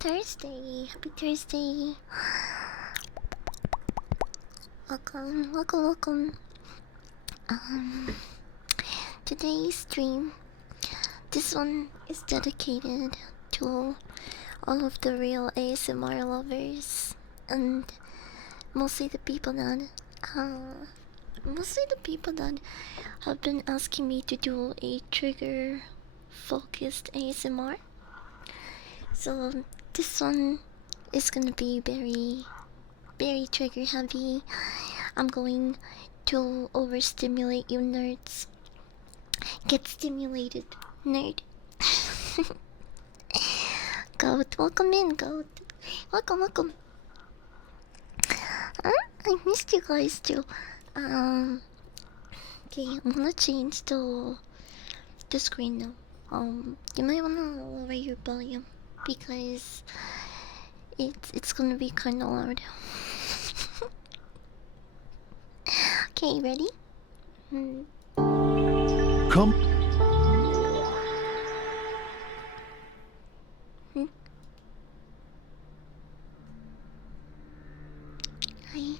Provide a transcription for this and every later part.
Thursday. Happy Thursday. Welcome, welcome, welcome. Today's stream, this one is dedicated to all of the real ASMR lovers and mostly the people that have been asking me to do a trigger focused ASMR. So this one is gonna be very trigger heavy. I'm going to overstimulate you nerds. Get stimulated, nerd. Goat, welcome in, Goat. Welcome, welcome. I missed you guys too. Okay, I'm gonna change the screen now. You might wanna lower your volume because it's gonna be kinda loud. Okay, ready? Come. Hi.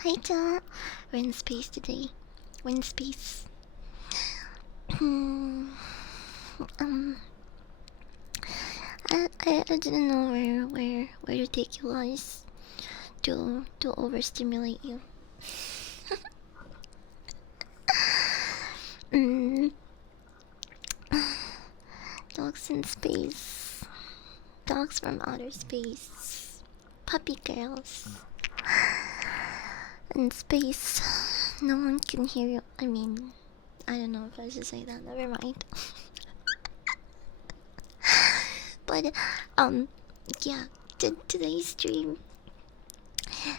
Hi, John. We're in space today. We're in space. I didn't know where to take you guys to overstimulate you. Dogs in space. Dogs from outer space. Puppy girls. In space, no one can hear you. I mean, I don't know if I should say that. Never mind. But yeah. Today's stream,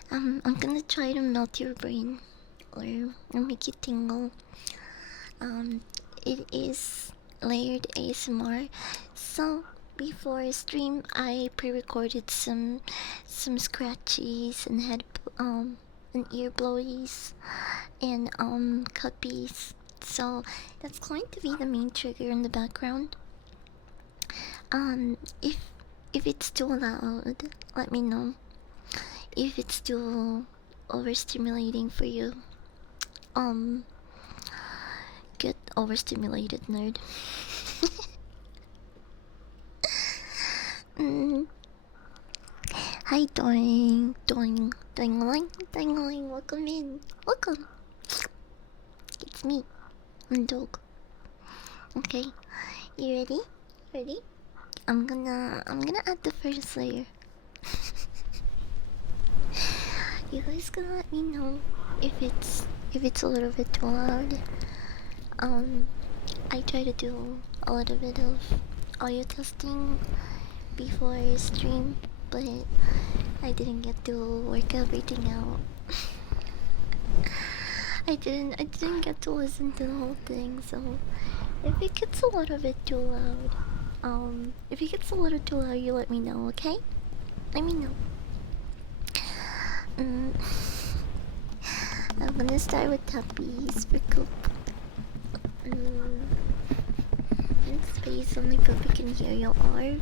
I'm gonna try to melt your brain or make you tingle. It is layered ASMR. So before stream, I pre-recorded some scratchies and and ear blowies and cuppies. So that's going to be the main trigger in the background. If it's too loud, let me know. If it's too overstimulating for you, get overstimulated, nerd. Hi, doing, welcome in, welcome. It's me, I'm dog. Okay, you ready? Ready? I'm gonna add the first layer. You guys can let me know if it's a little bit too loud. I try to do a little bit of audio testing before I stream, but I didn't get to work everything out. I didn't get to listen to the whole thing, so if it gets a little bit too loud, if it gets a little too loud, you let me know, okay? Let me know. I'm gonna start with puppies for Coop. In space, only Puppy can hear your arf.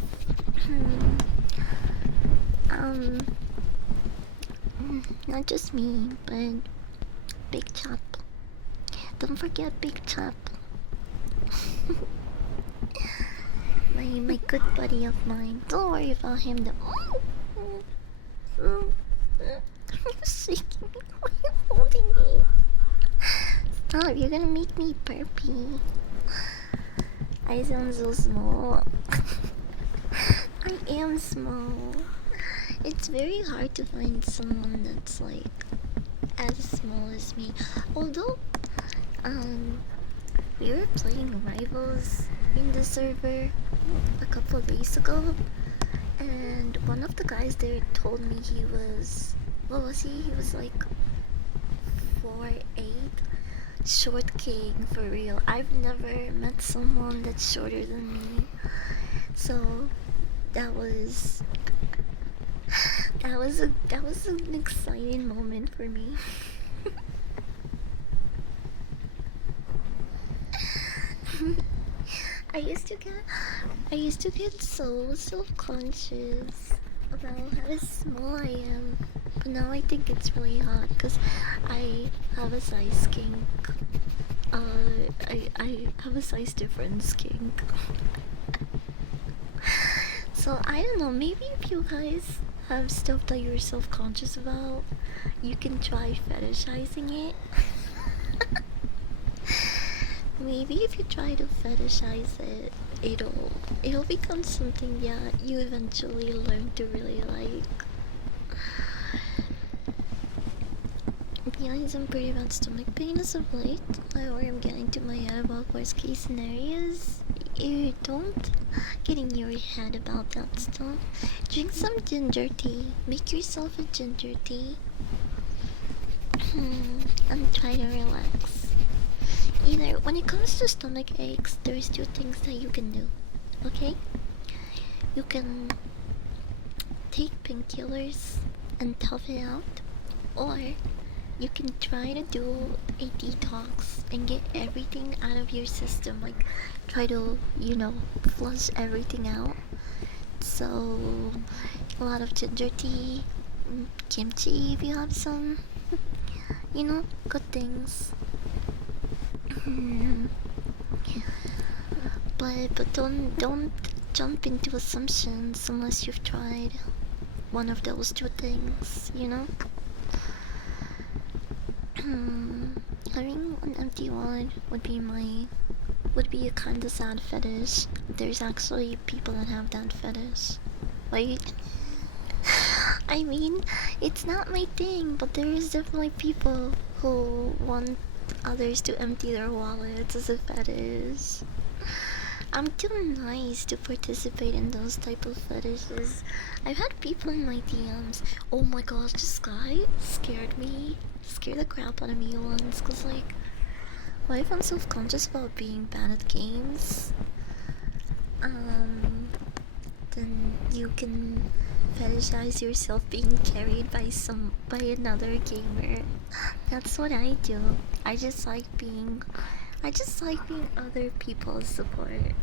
Not just me, but Big Chop. Don't forget Big Chop. my good buddy of mine. Don't worry about him though. You're shaking me. Why are you holding me? Stop, you're gonna make me burpy. I sound so small. I am small. It's very hard to find someone that's like as small as me. Although, we were playing Rivals in the server a couple of days ago, and one of the guys there told me he was, what was he? He was like 4'8", short king for real. I've never met someone that's shorter than me, so that was That was an exciting moment for me. I used to get I used to get so self-conscious about how small I am, but now I think it's really hot because I have a size kink. I have a size difference kink. So I don't know. Maybe if you guys have stuff that you're self-conscious about, you can try fetishizing it. Maybe if you try to fetishize it, it'll become something that you eventually learn to really like. Feeling some pretty bad stomach pain as of late. Or I'm getting to my head about worst case scenarios. You don't get in your head about that stuff. Drink some ginger tea. Make yourself a ginger tea. And try to relax. Either when it comes to stomach aches, there's two things that you can do. Okay? You can take painkillers and tough it out, or you can try to do a detox and get everything out of your system. Like, try to, flush everything out. So, a lot of ginger tea, kimchi if you have some, good things. But don't jump into assumptions unless you've tried one of those two things, Having an empty wallet would be a kinda sad fetish. There's actually people that have that fetish. Like, I mean, it's not my thing, but there is definitely people who want others to empty their wallets as a fetish. I'm too nice to participate in those type of fetishes. I've had people in my DMs. Oh my gosh, this guy scared the crap out of me once. Cause like, what if I'm self-conscious about being bad at games? Then you can fetishize yourself being carried by another gamer. That's what I do. I just like being other people's support.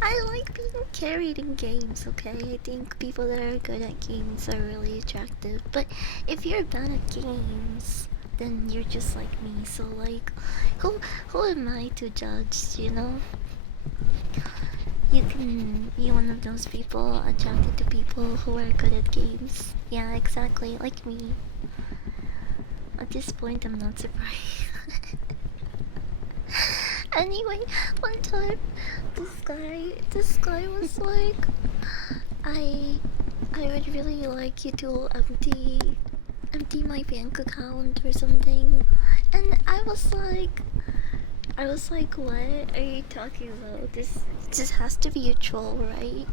I like being carried in games, okay? I think people that are good at games are really attractive. But if you're bad at games, then you're just like me. So like, who am I to judge, You can be one of those people attracted to people who are good at games. Yeah, exactly, like me. At this point, I'm not surprised. Anyway, one time, this guy was like, I would really like you to empty my bank account or something, and I was like, what are you talking about? This has to be a troll, right?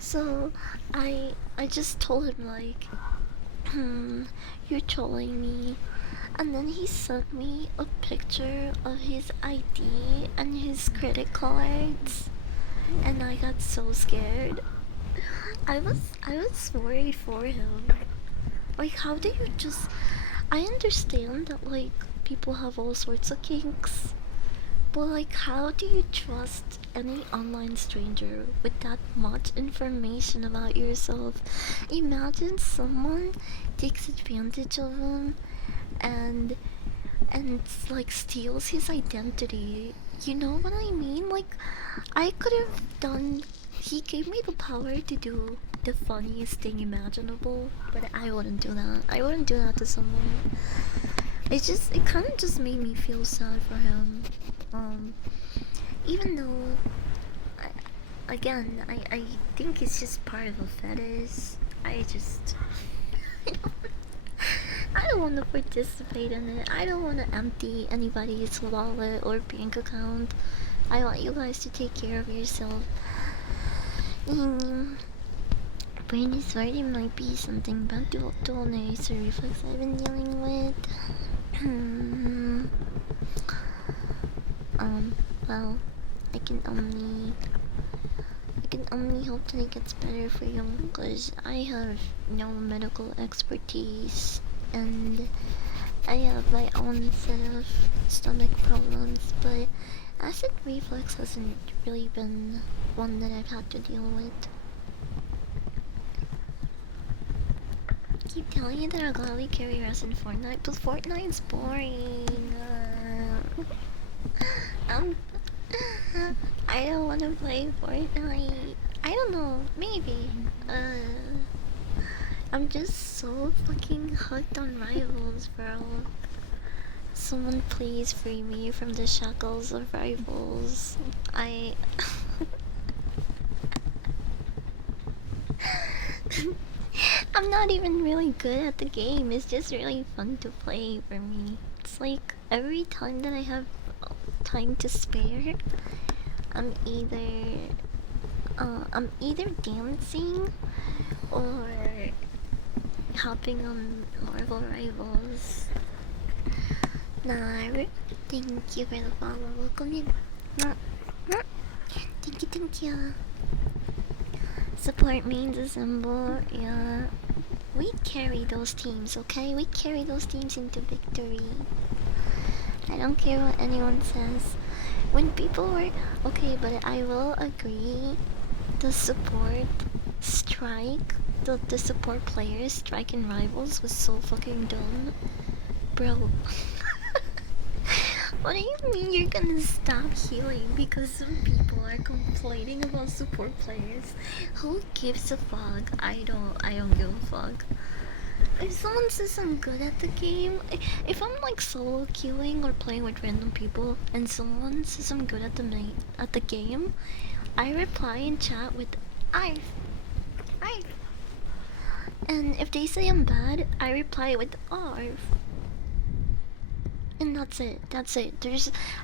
So I just told him like, you're trolling me. And then he sent me a picture of his ID and his credit cards, and I got so scared. I was worried for him. Like, how do you just? I understand that like people have all sorts of kinks, but like, how do you trust any online stranger with that much information about yourself? Imagine someone takes advantage of him and like steals his identity. You know what I mean? Like, I could have done. He gave me the power to do the funniest thing imaginable, but I wouldn't do that. I wouldn't do that to someone. It kind of just made me feel sad for him. Even though, I think it's just part of a fetish. I just. I don't want to participate in it. I don't want to empty anybody's wallet or bank account. I want you guys to take care of yourself. Brain is right, it might be something about dual nerves or reflex I've been dealing with. Well, I can can only hope that it gets better for you, because I have no medical expertise and I have my own set of stomach problems, but acid reflux hasn't really been one that I've had to deal with. I keep telling you that I'll gladly carry Russ in Fortnite, but Fortnite's boring. I'm I don't want to play Fortnite. I don't know, maybe. I'm just so fucking hooked on Rivals, bro. Someone please free me from the shackles of Rivals. I'm not even really good at the game. It's just really fun to play for me. It's like every time that I have time to spare, I'm either dancing or hopping on Marvel Rivals. Nah, thank you for the follow. Welcome in. Thank you. Support means assemble. Yeah. We carry those teams, okay? We carry those teams into victory. I don't care what anyone says. When people were okay, but I will agree. The support strike, the support players strike in Rivals was so fucking dumb, bro. What do you mean you're gonna stop healing because some people are complaining about support players? Who gives a fuck? I don't give a fuck. If someone says I'm good at the game, if I'm like solo queuing or playing with random people, and someone says I'm good at the game, I reply in chat with I. And if they say I'm bad, I reply with Arf. And that's it.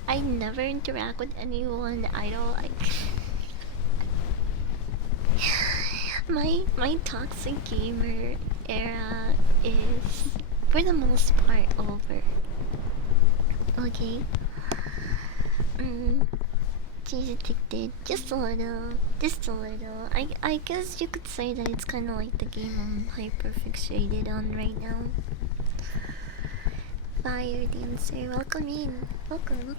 I never interact with anyone. I don't like. My toxic gamer era is, for the most part, over. Okay. She's addicted, just a little. I guess you could say that it's kind of like the game I'm hyper fixated on right now. Fire dancer, welcome in. Welcome.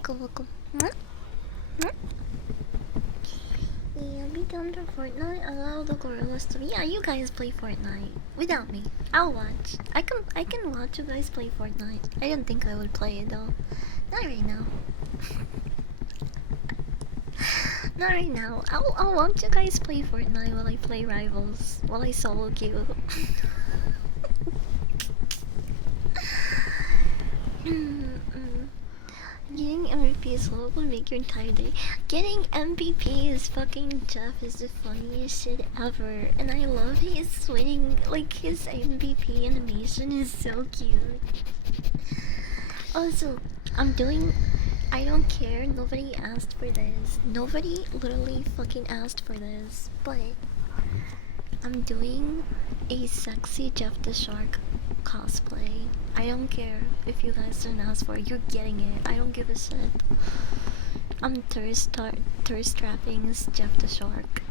Yeah, be down to Fortnite. Allow the gorillas to be. Yeah, you guys play Fortnite without me. I'll watch. I can watch you guys play Fortnite. I don't think I would play it though. Not right now. Not right now. I'll watch you guys play Fortnite while I play Rivals. While I solo queue. Getting MVP is low will make your entire day. Getting MVP is fucking Jeff is the funniest shit ever. And I love his winning, like his MVP animation is so cute. Also, I don't care, nobody asked for this. Nobody literally fucking asked for this. But I'm doing a sexy Jeff the Shark cosplay. I don't care if you guys didn't ask for it. You're getting it. I don't give a shit. I'm thirst trapping as Jeff the Shark.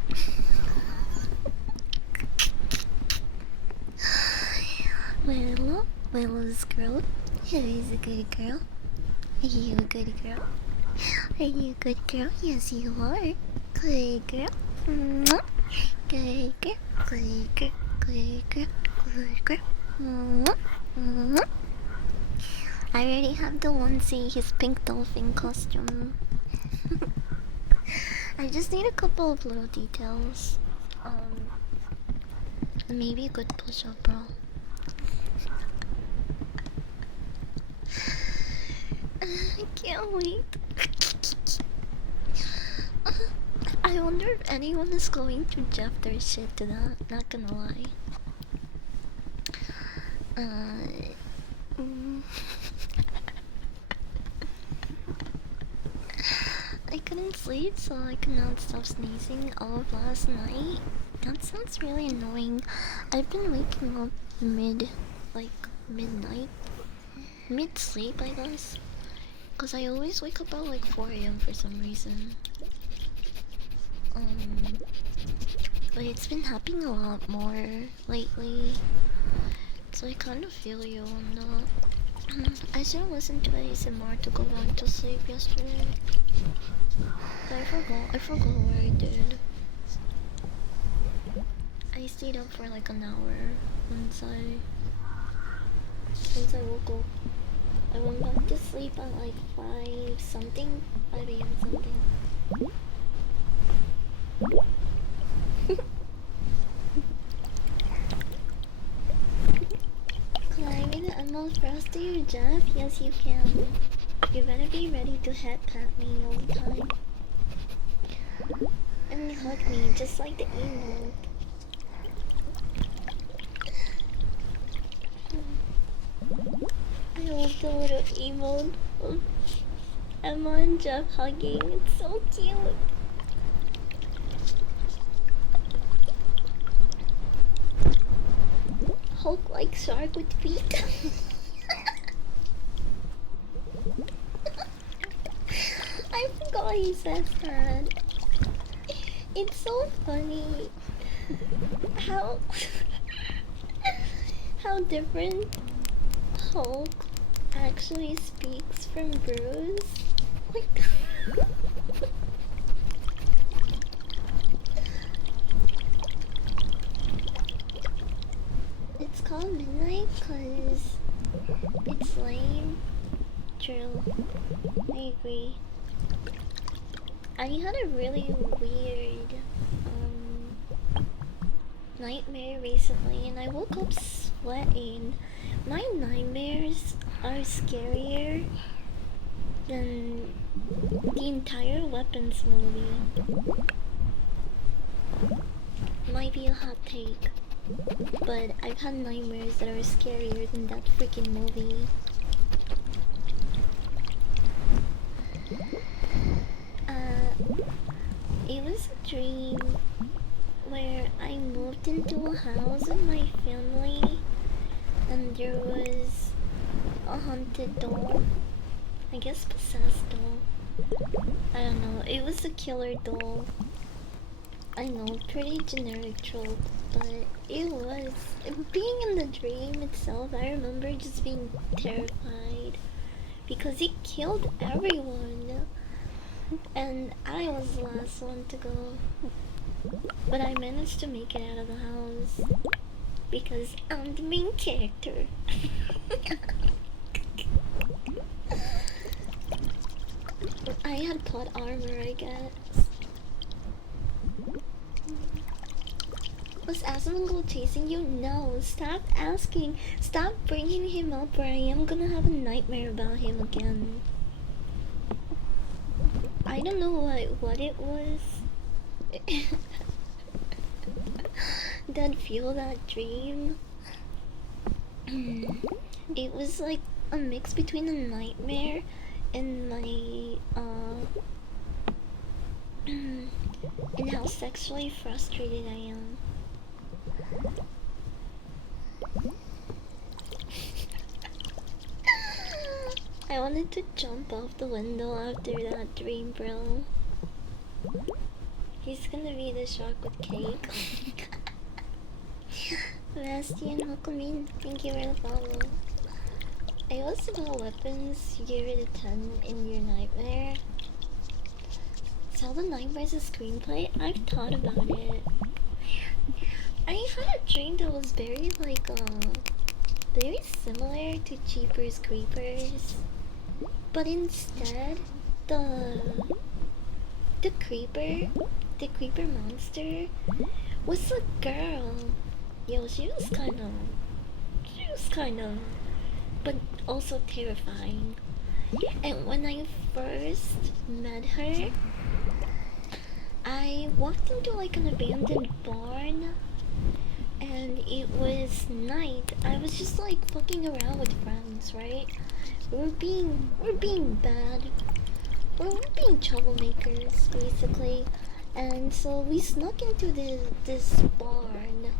Willow's girl. Who is a good girl? Are you a good girl? Are you a good girl? Yes, you are. Good girl. Good girl. Good girl. Good girl. Good girl. I already have the onesie, his pink dolphin costume. I just need a couple of little details. Maybe a good push-up, bro. I can't wait. I wonder if anyone is going to Jeff their shit to that. Not gonna lie. I couldn't sleep, so I could not stop sneezing all of last night. That sounds really annoying. I've been waking up midnight. Mid-sleep, I guess. Because I always wake up at like 4 AM for some reason. But it's been happening a lot more lately. So I kind of feel you on that. I should have listened to ASMR to go back to sleep yesterday. But I forgot what I did. I stayed up for like an hour once I woke up. I went back to sleep at like 5 something, 5 a.m. something. Climbing the emerald frost to your Jeff? Yes, you can. You better be ready to head pat me all the time. And hug me just like the emote. I love the little emote of Emma and Jeff hugging. It's so cute. Hulk like shark with feet. I forgot he says that. It's so funny how how different Hulk actually speaks from Bruce. Like it's called Midnight because it's lame. True. I agree. I had a really weird nightmare recently and I woke up sweating. My nightmares are scarier than the entire Weapons movie. Might be a hot take, but I've had nightmares that are scarier than that freaking movie. It was a dream where I moved into a house with my family and there was a haunted doll. I guess possessed doll. I don't know. It was a killer doll. I know, pretty generic trope, but it was. Being in the dream itself, I remember just being terrified because it killed everyone. And I was the last one to go. But I managed to make it out of the house because I'm the main character. I had plot armor, I guess. Was Asmongold chasing you? No, stop asking. Stop bringing him up or I am gonna have a nightmare about him again. I don't know what it was that fueled that dream. It was like a mix between a nightmare and my and how sexually frustrated I am. I wanted to jump off the window after that dream, bro. He's gonna be the shark with cake. Bastian, welcome in. Thank you for the follow. I was about weapons. You gave it a 10 in your nightmare. Tell the Nightmares a screenplay? I've thought about it. I had a dream that was very like very similar to Jeepers Creepers, but instead the creeper monster was a girl. Yo, she was kind of, but also terrifying. And when I first met her, I walked into like an abandoned barn and it was night. I was just like fucking around with friends, right? We're being bad. We're being troublemakers, basically. And so we snuck into this barn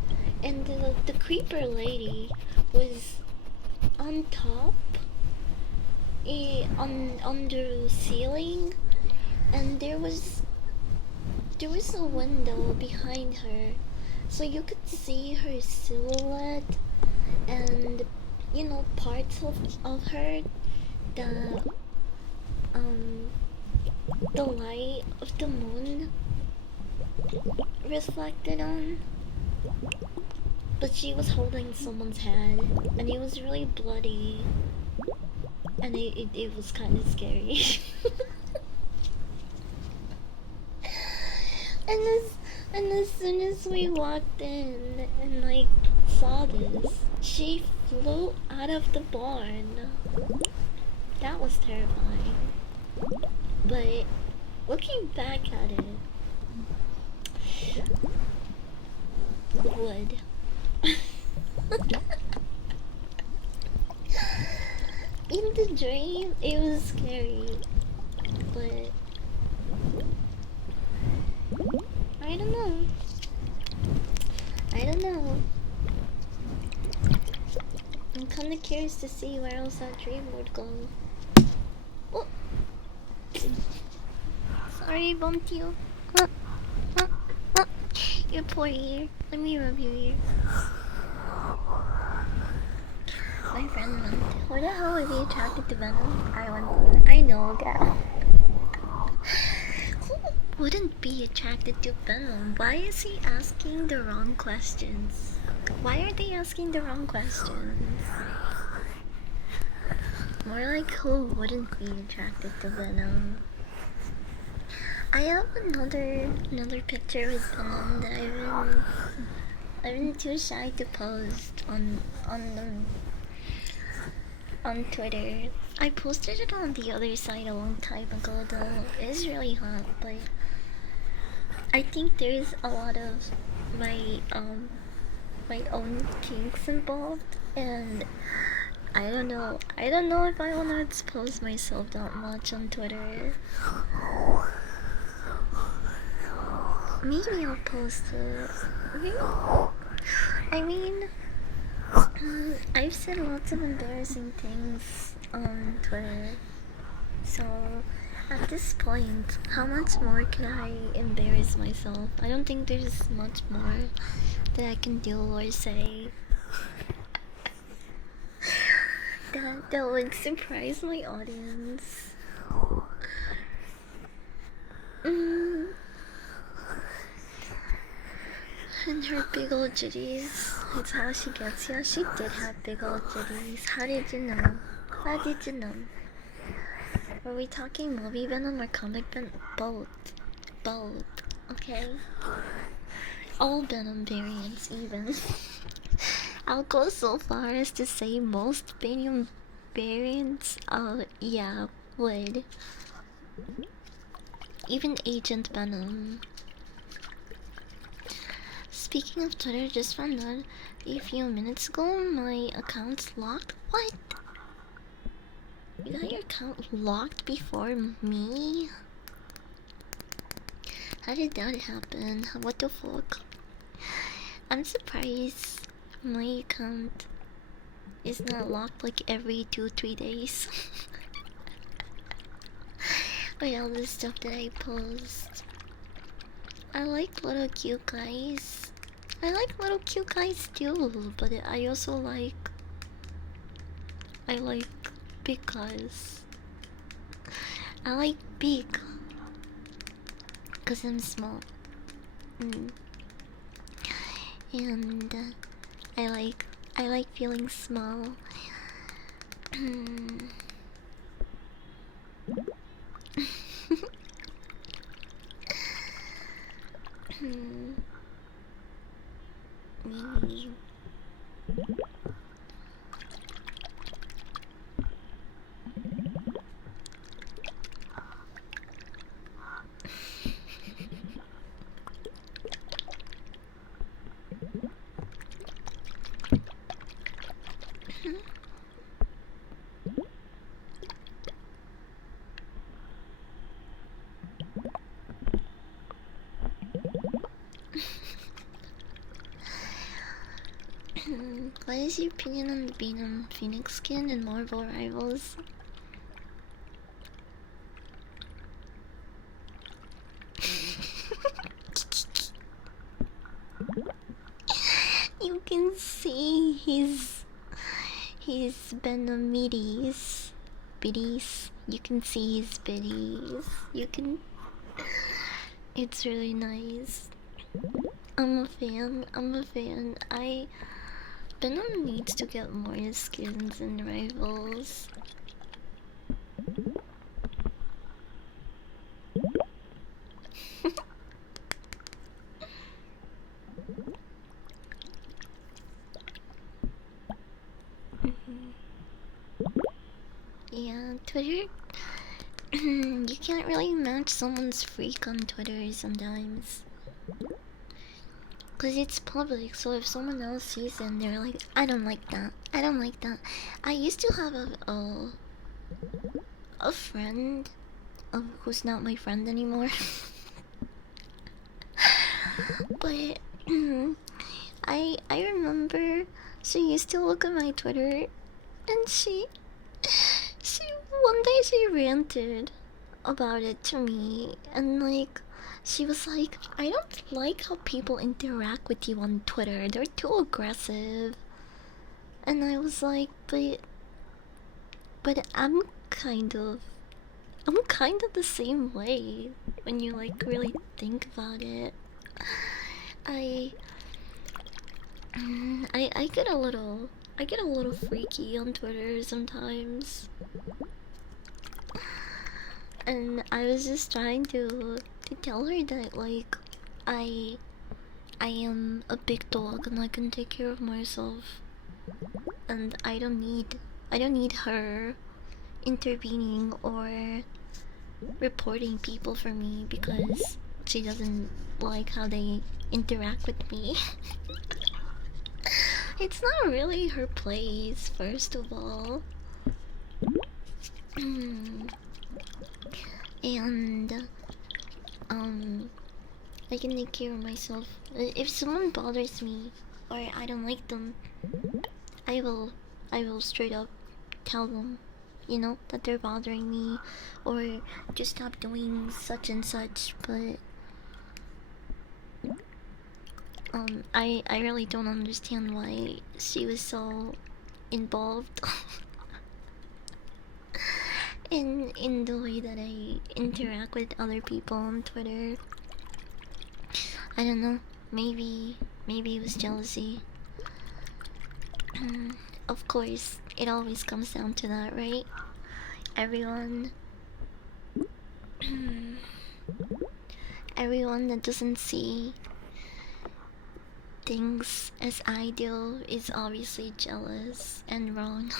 and the creeper lady was on top on the ceiling and there was there was a window behind her, so you could see her silhouette and, you know, parts of her that the light of the moon reflected on. But she was holding someone's head, and it was really bloody, and it was kind of scary. and as soon as we walked in and like saw this, she flew out of the barn. That was terrifying. But looking back at it, wood. In the dream, it was scary, but I don't know. I'm kinda curious to see where else that dream would go. Oh! Sorry, I bumped you. Your poor ear. Let me rub your ear. My friend went. Why the hell are we attracted to Venom? I went. I know, gal. Who wouldn't be attracted to Venom? Why is he asking the wrong questions? Why are they asking the wrong questions? More like, who wouldn't be attracted to Venom? I have another picture with Venom that I've been too shy to post on Twitter. I posted it on the other side a long time ago though. It's really hot, but I think there's a lot of my own kinks involved, and I don't know if I wanna expose myself that much on Twitter. Maybe I'll post it. I mean, I've said lots of embarrassing things on Twitter, so at this point, how much more can I embarrass myself? I don't think there's much more that I can do or say that would surprise my audience. And her big old jitties. It's how she gets you. She did have big old jitties. How did you know? How did you know? Were we talking movie Venom or comic Venom? Both. Both. Okay? All Venom variants, even. I'll go so far as to say most Venom variants, yeah, would. Even Agent Venom. Speaking of Twitter, just found out a few minutes ago my account's locked. What? You got your account locked before me? How did that happen? What the fuck? I'm surprised my account is not locked like every 2-3 days. With all the stuff that I post. I like little cute guys. I like little cute guys too, but I also like big guys. I like big because I'm small. And I like feeling small. Me. What is your opinion on the Venom Phoenix skin in Marvel Rivals? You can see his benomides. Biddies. You can see his biddies. You can. It's really nice. I'm a fan. I'm a fan. Venom needs to get more skins and rivals. Yeah, Twitter. You can't really match someone's freak on Twitter sometimes. Because it's public, so if someone else sees it and they're like, I don't like that, I don't like that. I used to have a friend who's not my friend anymore. But I remember she used to look at my Twitter and she one day she ranted about it to me, and like she was like, I don't like how people interact with you on Twitter, they're too aggressive. And I was like, but I'm kind of the same way when you like really think about it. I I get a little freaky on Twitter sometimes. And I was just trying to tell her that like I I am a big dog and I can take care of myself, and I don't need her intervening or reporting people for me because she doesn't like how they interact with me. It's not really her place, first of all. And I can take care of myself. If someone bothers me or I don't like them, I will I will straight up tell them, that they're bothering me or to stop doing such and such. But I really don't understand why she was so involved in the way that I interact with other people on Twitter. I don't know. Maybe it was jealousy. Of course, it always comes down to that, right? Everyone everyone that doesn't see things as I do is obviously jealous and wrong.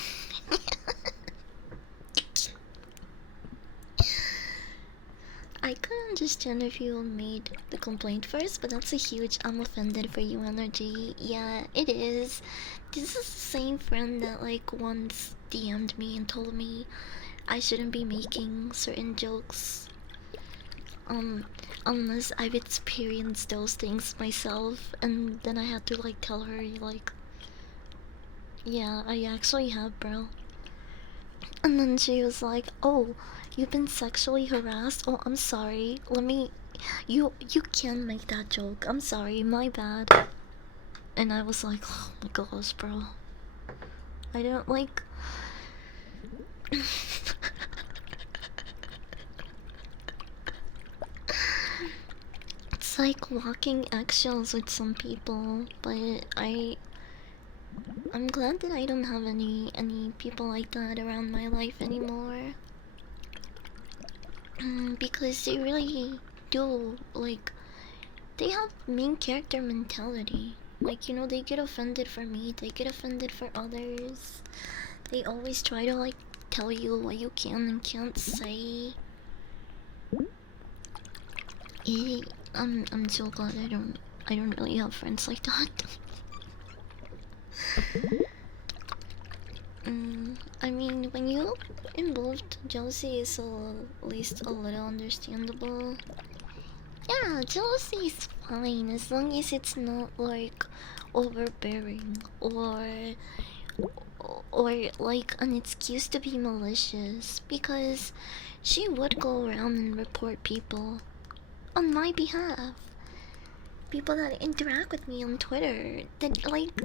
I could understand if you made the complaint first, but that's a huge I'm offended for you energy. Yeah, it is. This is the same friend that like once DM'd me and told me I shouldn't be making certain jokes unless I've experienced those things myself, and then I had to like tell her like, yeah, I actually have, bro. And then she was like, oh, you've been sexually harassed? Oh, I'm sorry. You can make that joke. I'm sorry, my bad. And I was like, oh my gosh, bro. I don't like. It's like walking eggshells with some people, but I'm glad that I don't have any people like that around my life anymore. Because they really do, like, they have main character mentality. Like, they get offended for me, they get offended for others. They always try to like tell you what you can and can't say. I'm so glad I don't really have friends like that. I mean, when you involved jealousy is at least a little understandable. Yeah, jealousy is fine as long as it's not like overbearing or like an excuse to be malicious, because she would go around and report people on my behalf. people that interact with me on Twitter that like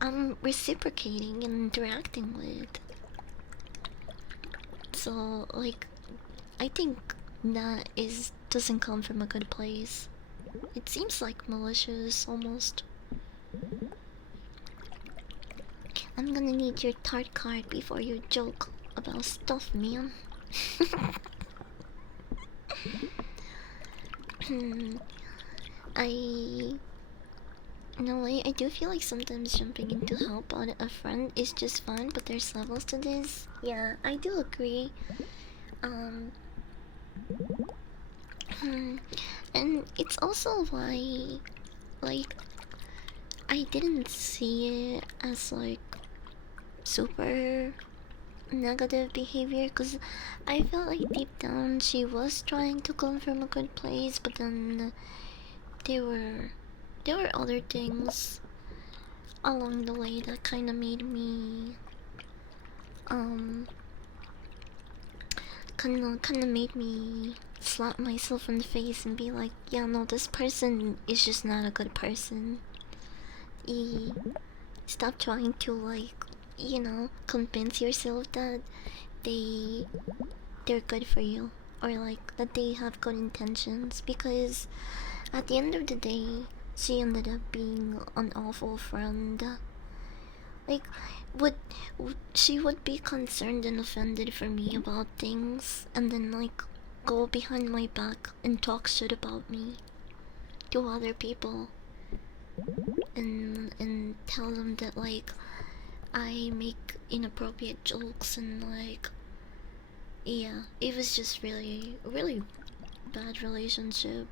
I'm reciprocating and interacting with. So like I think that is doesn't come from a good place. It seems like malicious almost. I'm gonna need your tart card before you joke about stuff, man. I no way. I do feel like sometimes jumping in to help out a friend is just fun, but there's levels to this. Yeah, I do agree. Um, and it's also why, like, I didn't see it as like super negative behavior because I felt like deep down she was trying to come from a good place, but then there were other things along the way that kind of made me um kind of made me slap myself in the face and be like, yeah, no, this person is just not a good person. E Stop trying to like, convince yourself that they they're good for you or like that they have good intentions, because at the end of the day she ended up being an awful friend. Like, would she would be concerned and offended for me about things and then like go behind my back and talk shit about me to other people and tell them that like I make inappropriate jokes and like, yeah, it was just really bad relationship.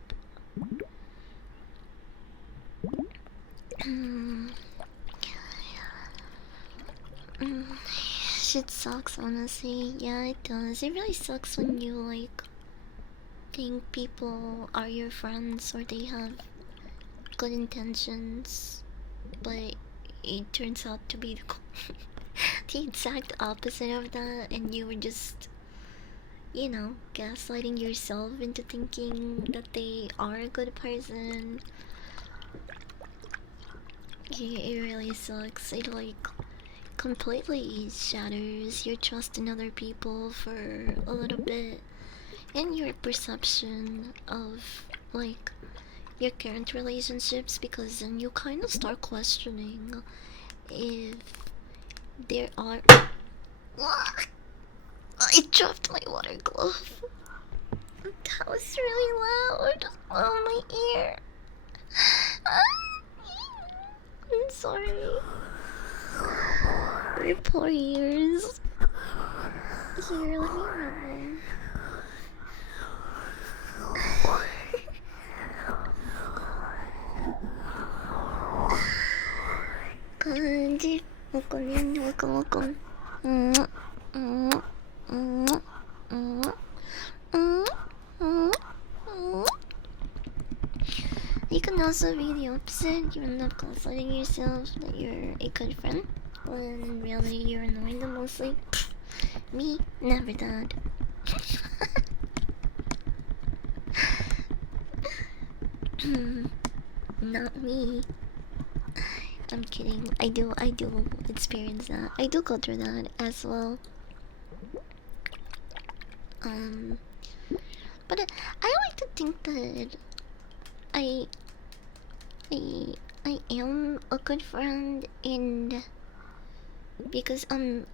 Shit sucks, honestly. Yeah, it does. It really sucks when you like think people are your friends or they have good intentions, but it turns out to be the exact opposite of that, and you were just, gaslighting yourself into thinking that they are a good person. Yeah, it really sucks. It like completely shatters your trust in other people for a little bit and your perception of like your current relationships, because then you kind of start questioning if there are. I dropped my water glove. That was really loud. Oh, my ear. I'm sorry. My poor ears. Here, let me rub them. Good. Welcome. You can also be the opposite. You end up gaslighting yourself that you're a good friend, when really you're annoying them mostly. Me, never that. Not me. I'm kidding. I do experience that. I do go through that as well. But I like to think that I I I am a good friend, and because I'm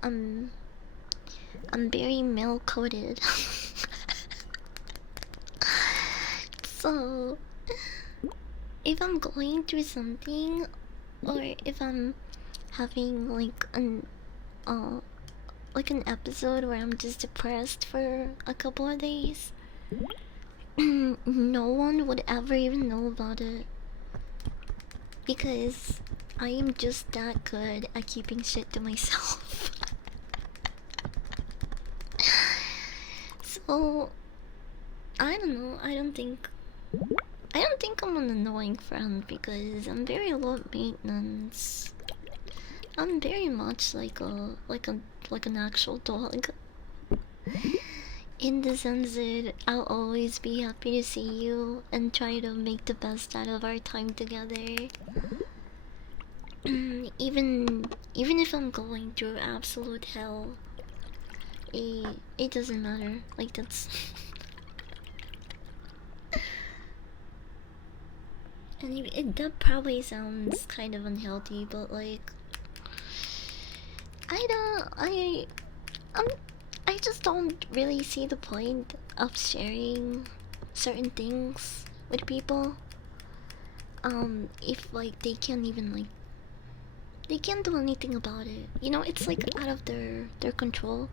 very male coded. So if I'm going through something, or if I'm having like an episode where I'm just depressed for a couple of days, no one would ever even know about it, because I am just that good at keeping shit to myself. So I don't know. I don't think I'm an annoying friend, because I'm very low maintenance. I'm very much like an actual dog. in the sense that I'll always be happy to see you and try to make the best out of our time together. Even if I'm going through absolute hell, it doesn't matter. Like that's and that probably sounds kind of unhealthy, but like I don't um I just don't really see the point of sharing certain things with people. If like they can't even like they can't do anything about it. You know, it's like out of their control.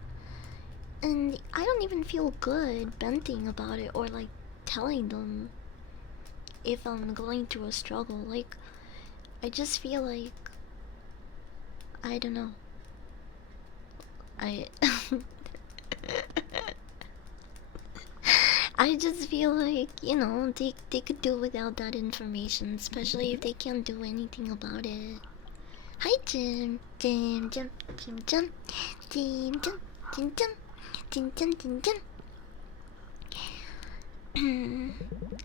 And I don't even feel good venting about it or like telling them if I'm going through a struggle. Like I just feel like I don't know. I I just feel like, you know, they could do without that information, especially if they can't do anything about it. Hi Jim, Jim, Jim, Jim, Jim, Jim, Jim, Jim, Jim, Jim, Jim, Jim, Jim.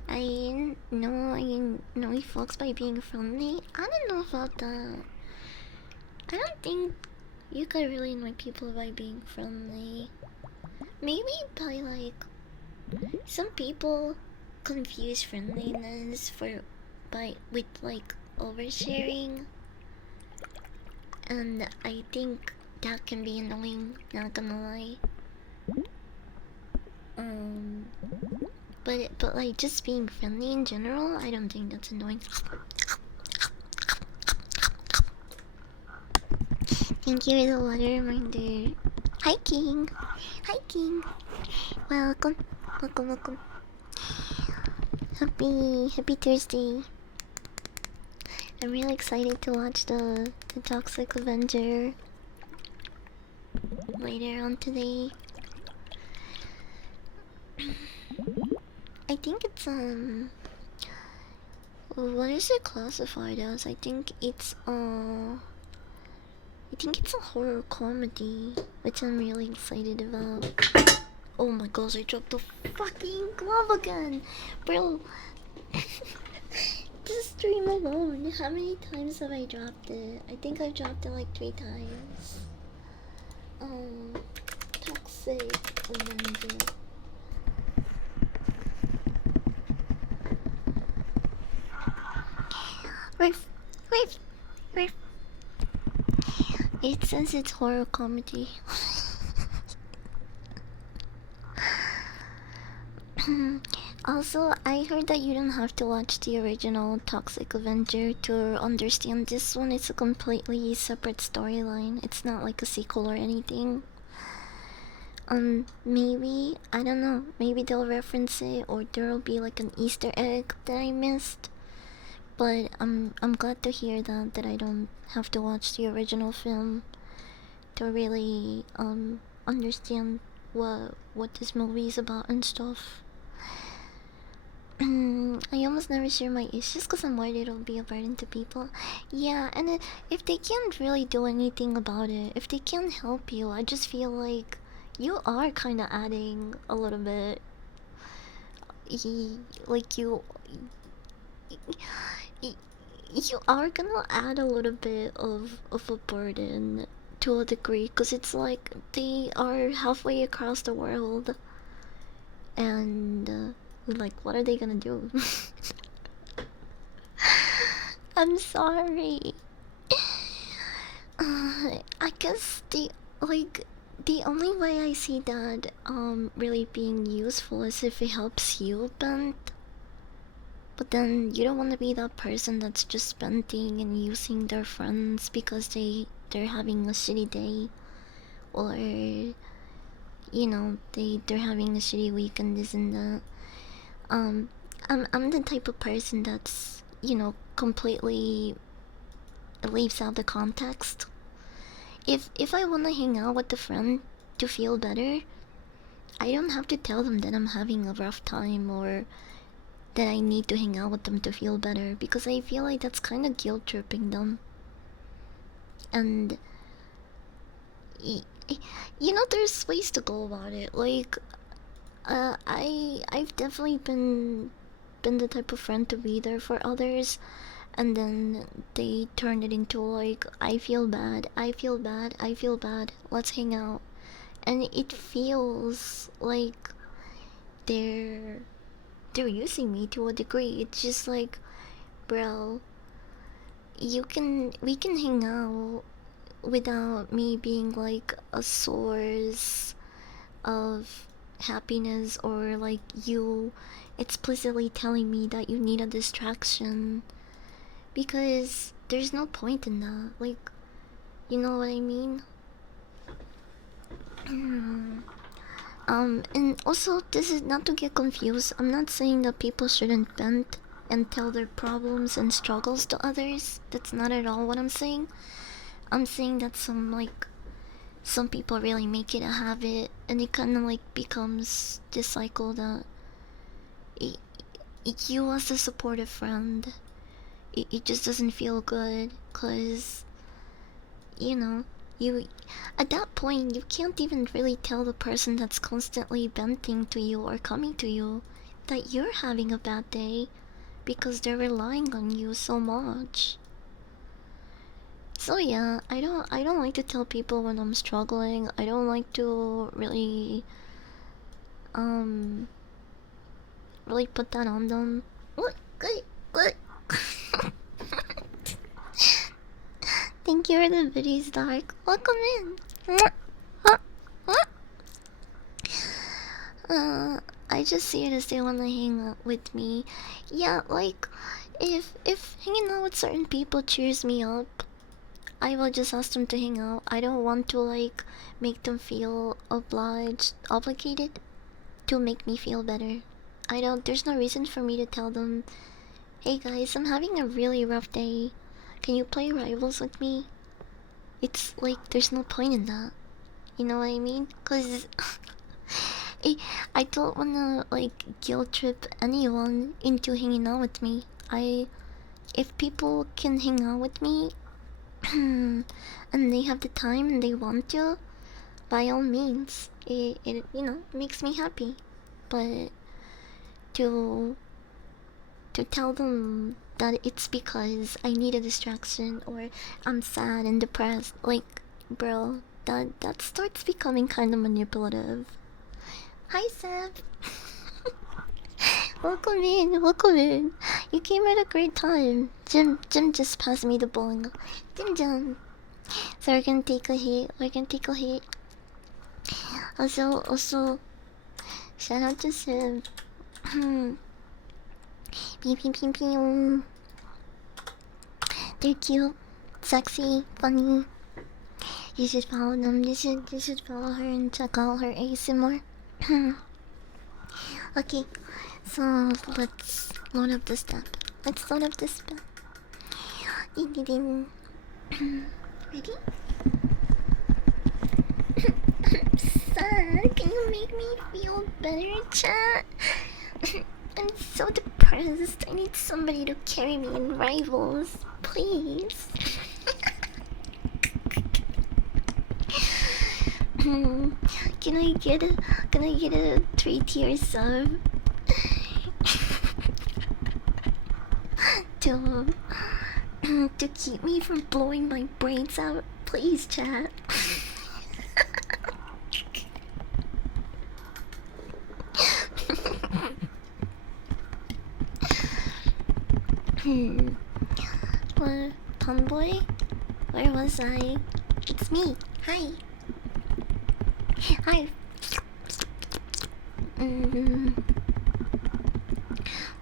I know he fucks by being friendly. I don't know about that. I don't think you could really annoy people by being friendly. Maybe by like some people confuse friendliness for by with like oversharing, and I think that can be annoying. Not gonna lie. Um, but like just being friendly in general, I don't think that's annoying. Thank you for the water reminder. Hi King. Hi King. Welcome. Welcome, welcome. Happy Thursday. I'm really excited to watch the Toxic Avenger later on today. I think it's what is it classified as? I think it's a horror comedy, which I'm really excited about. Oh my gosh, I dropped the fucking glove again! Bro! This stream alone, how many times have I dropped it? I think I've dropped it like 3 times. Toxic Avenger. Riff, riff, riff. It says it's horror comedy. Also, I heard that you don't have to watch the original Toxic Avenger to understand this one. It's a completely separate storyline. It's not like a sequel or anything. Maybe, I don't know, maybe they'll reference it or there'll be like an Easter egg that I missed. But I'm glad to hear that I don't have to watch the original film to really understand what this movie is about and stuff. I almost never share my issues because I'm worried it'll be a burden to people. Yeah, and if they can't really do anything about it, if they can't help you, I just feel like you are kind of adding a little bit. Like you are gonna add a little bit of a burden to a degree because it's like they are halfway across the world and like what are they gonna do? I'm sorry. I guess the only way I see that really being useful is if it helps you bend. But then you don't want to be that person that's just venting and using their friends because they're having a shitty day, or you know they're having a shitty week and this and that. I'm the type of person that's, you know, completely leaves out the context. If I want to hang out with a friend to feel better, I don't have to tell them that I'm having a rough time or that I need to hang out with them to feel better, because I feel like that's kind of guilt tripping them. And you know, there's ways to go about it. Like I've definitely been the type of friend to be there for others, and then they turn it into like, I feel bad, I feel bad, I feel bad, let's hang out. And it feels like they're they're using me to a degree. It's just like, bro, we can hang out without me being like a source of happiness, or like you explicitly telling me that you need a distraction, because there's no point in that. Like, you know what I mean? And also, this is not to get confused. I'm not saying that people shouldn't vent and tell their problems and struggles to others. That's not at all what I'm saying. I'm saying that some people really make it a habit, and it kind of like becomes this cycle that it, you as a supportive friend, it just doesn't feel good, cause you know, you at that point you can't even really tell the person that's constantly venting to you or coming to you that you're having a bad day, because they're relying on you so much. So yeah, I don't like to tell people when I'm struggling. I don't like to um really put that on them. What? What? Thank you for the videos, Dark. Welcome in. I just see it as they want to hang out with me. Yeah, like if hanging out with certain people cheers me up, I will just ask them to hang out. I don't want to like make them feel obligated to make me feel better. I don't. There's no reason for me to tell them, "Hey guys, I'm having a really rough day. Can you play Rivals with me?" It's like there's no point in that. You know what I mean? Cause I don't wanna like guilt trip anyone into hanging out with me. If people can hang out with me and they have the time and they want to, by all means, it you know makes me happy. But to tell them that it's because I need a distraction or I'm sad and depressed, like, bro, that starts becoming kind of manipulative. Hi, Seb. Welcome in, welcome in. You came at a great time. Jim just passed me the bong. Jim. So we're gonna take a hit. Also, shout out to Seb. Pew. They're cute, sexy, funny. You should follow them. You should follow her and check out her ASMR. Okay, so let's load up the step. Ding. Ready? Sad. Can you make me feel better, chat? I'm so depressed. I need somebody to carry me in Rivals, please. Can I get a 3-tier sub to keep me from blowing my brains out, please, chat? What? Tomboy? Where was I? It's me. Hi.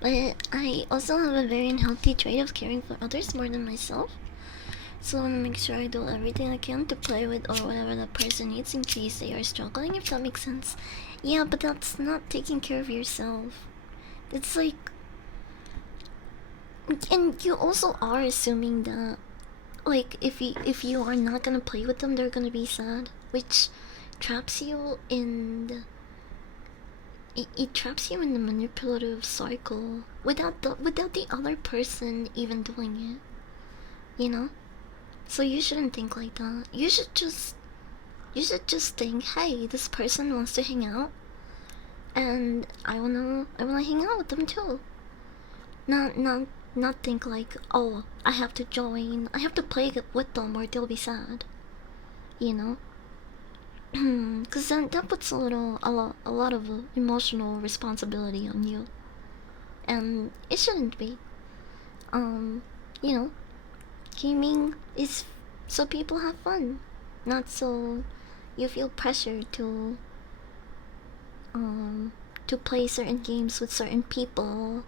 But I also have a very unhealthy trait of caring for others more than myself. So I want to make sure I do everything I can to play with or whatever that person needs in case they are struggling, if that makes sense. Yeah, but that's not taking care of yourself. It's like... And you also are assuming that, like, if you are not gonna play with them, they're gonna be sad, which traps you in the... It traps you in the manipulative cycle without the other person even doing it, you know? So you shouldn't think like that. You should just think, hey, this person wants to hang out. and I wanna hang out with them too. Not think like, oh, I have to join, I have to play with them or they'll be sad, you know. Because then that puts a lot of emotional responsibility on you, and it shouldn't be. Um, you know, gaming is so people have fun, not so you feel pressure to play certain games with certain people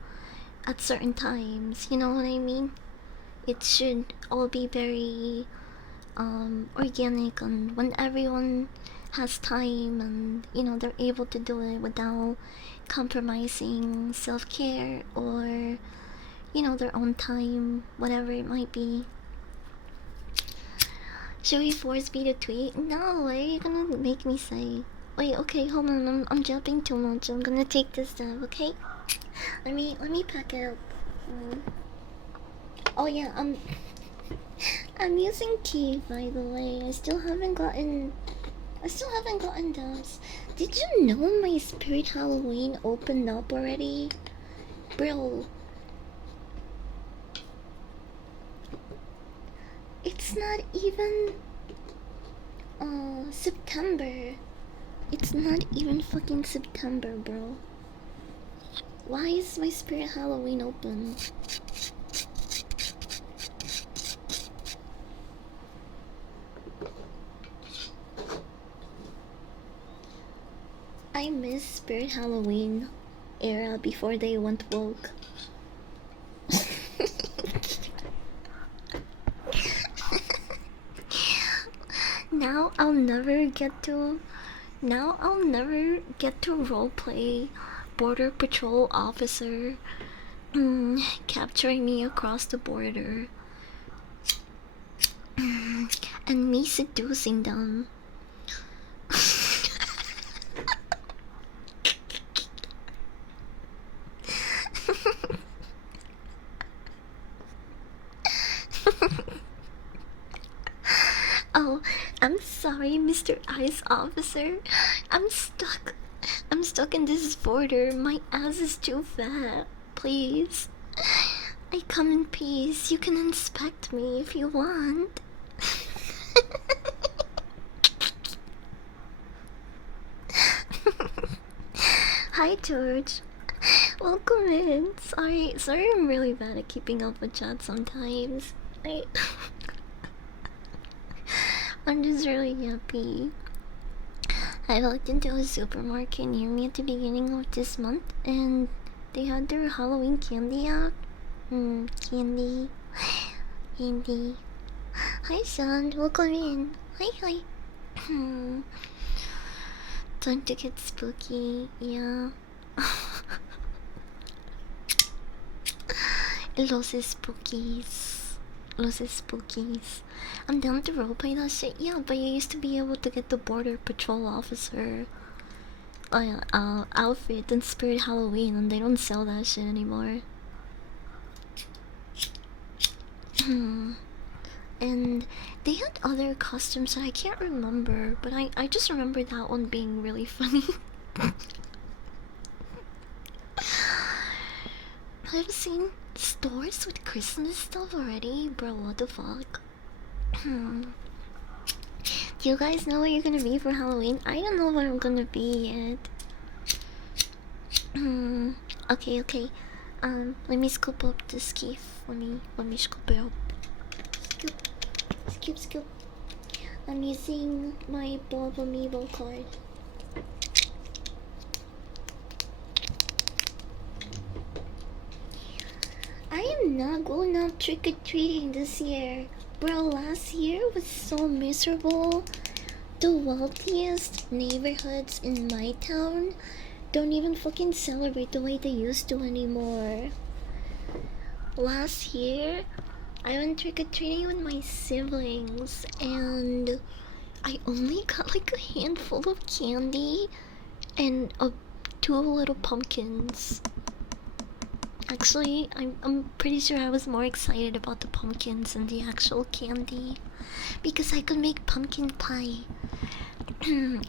at certain times. You know what I mean? It should all be very organic, and when everyone has time and they're able to do it without compromising self-care or their own time, whatever it might be. Should we force me to tweet? No, what are you gonna make me say? Wait, okay, hold on, I'm jumping too much. I'm gonna take this down, okay? Let me pack it up. Oh yeah, I'm using key, by the way. I still haven't gotten those. Did you know my Spirit Halloween opened up already? Bro. It's not even September. It's not even fucking September, bro. Why is my Spirit Halloween open? I miss Spirit Halloween era before they went woke. Now I'll never get to roleplay Border Patrol officer capturing me across the border and me seducing them. Oh, I'm sorry, Mr. Ice Officer. I'm stuck. I'm stuck in this border. My ass is too fat. Please. I come in peace. You can inspect me if you want. Hi, George. Welcome in. Sorry, I'm really bad at keeping up with chat sometimes. I'm just really happy. I walked into a supermarket near me at the beginning of this month, and they had their Halloween candy out. Candy. Candy. Hi, son. Welcome in. Hi. Time to get spooky. Yeah. Los spookies. I'm down to roleplay that shit. Yeah, but you used to be able to get the Border Patrol officer outfit in Spirit Halloween, and they don't sell that shit anymore. And they had other costumes that I can't remember, but I just remember that one being really funny. I've seen stores with Christmas stuff already, bro. What the fuck? Do you guys know what you're gonna be for Halloween? I don't know what I'm gonna be yet. Okay. Let me scoop up the skiff. Let me scoop it up. Scoop. I'm using my Bob Amiibo card. I am not going out trick-or-treating this year. Bro, last year was so miserable. The wealthiest neighborhoods in my town don't even fucking celebrate the way they used to anymore. Last year, I went trick-or-treating with my siblings, and I only got like a handful of candy and two little pumpkins. Actually, I'm pretty sure I was more excited about the pumpkins than the actual candy, because I could make pumpkin pie. And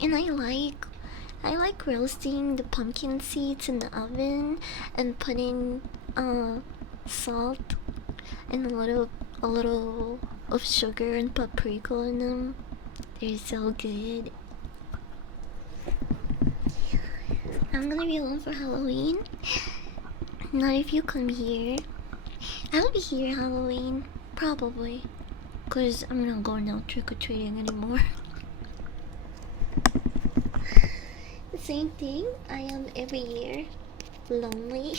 I like roasting the pumpkin seeds in the oven and putting salt and a little of sugar and paprika in them. They're so good. I'm gonna be alone for Halloween. Not if you come here. I'll be here Halloween, probably. Cause I'm not going out trick-or-treating anymore. The same thing I am every year. Lonely.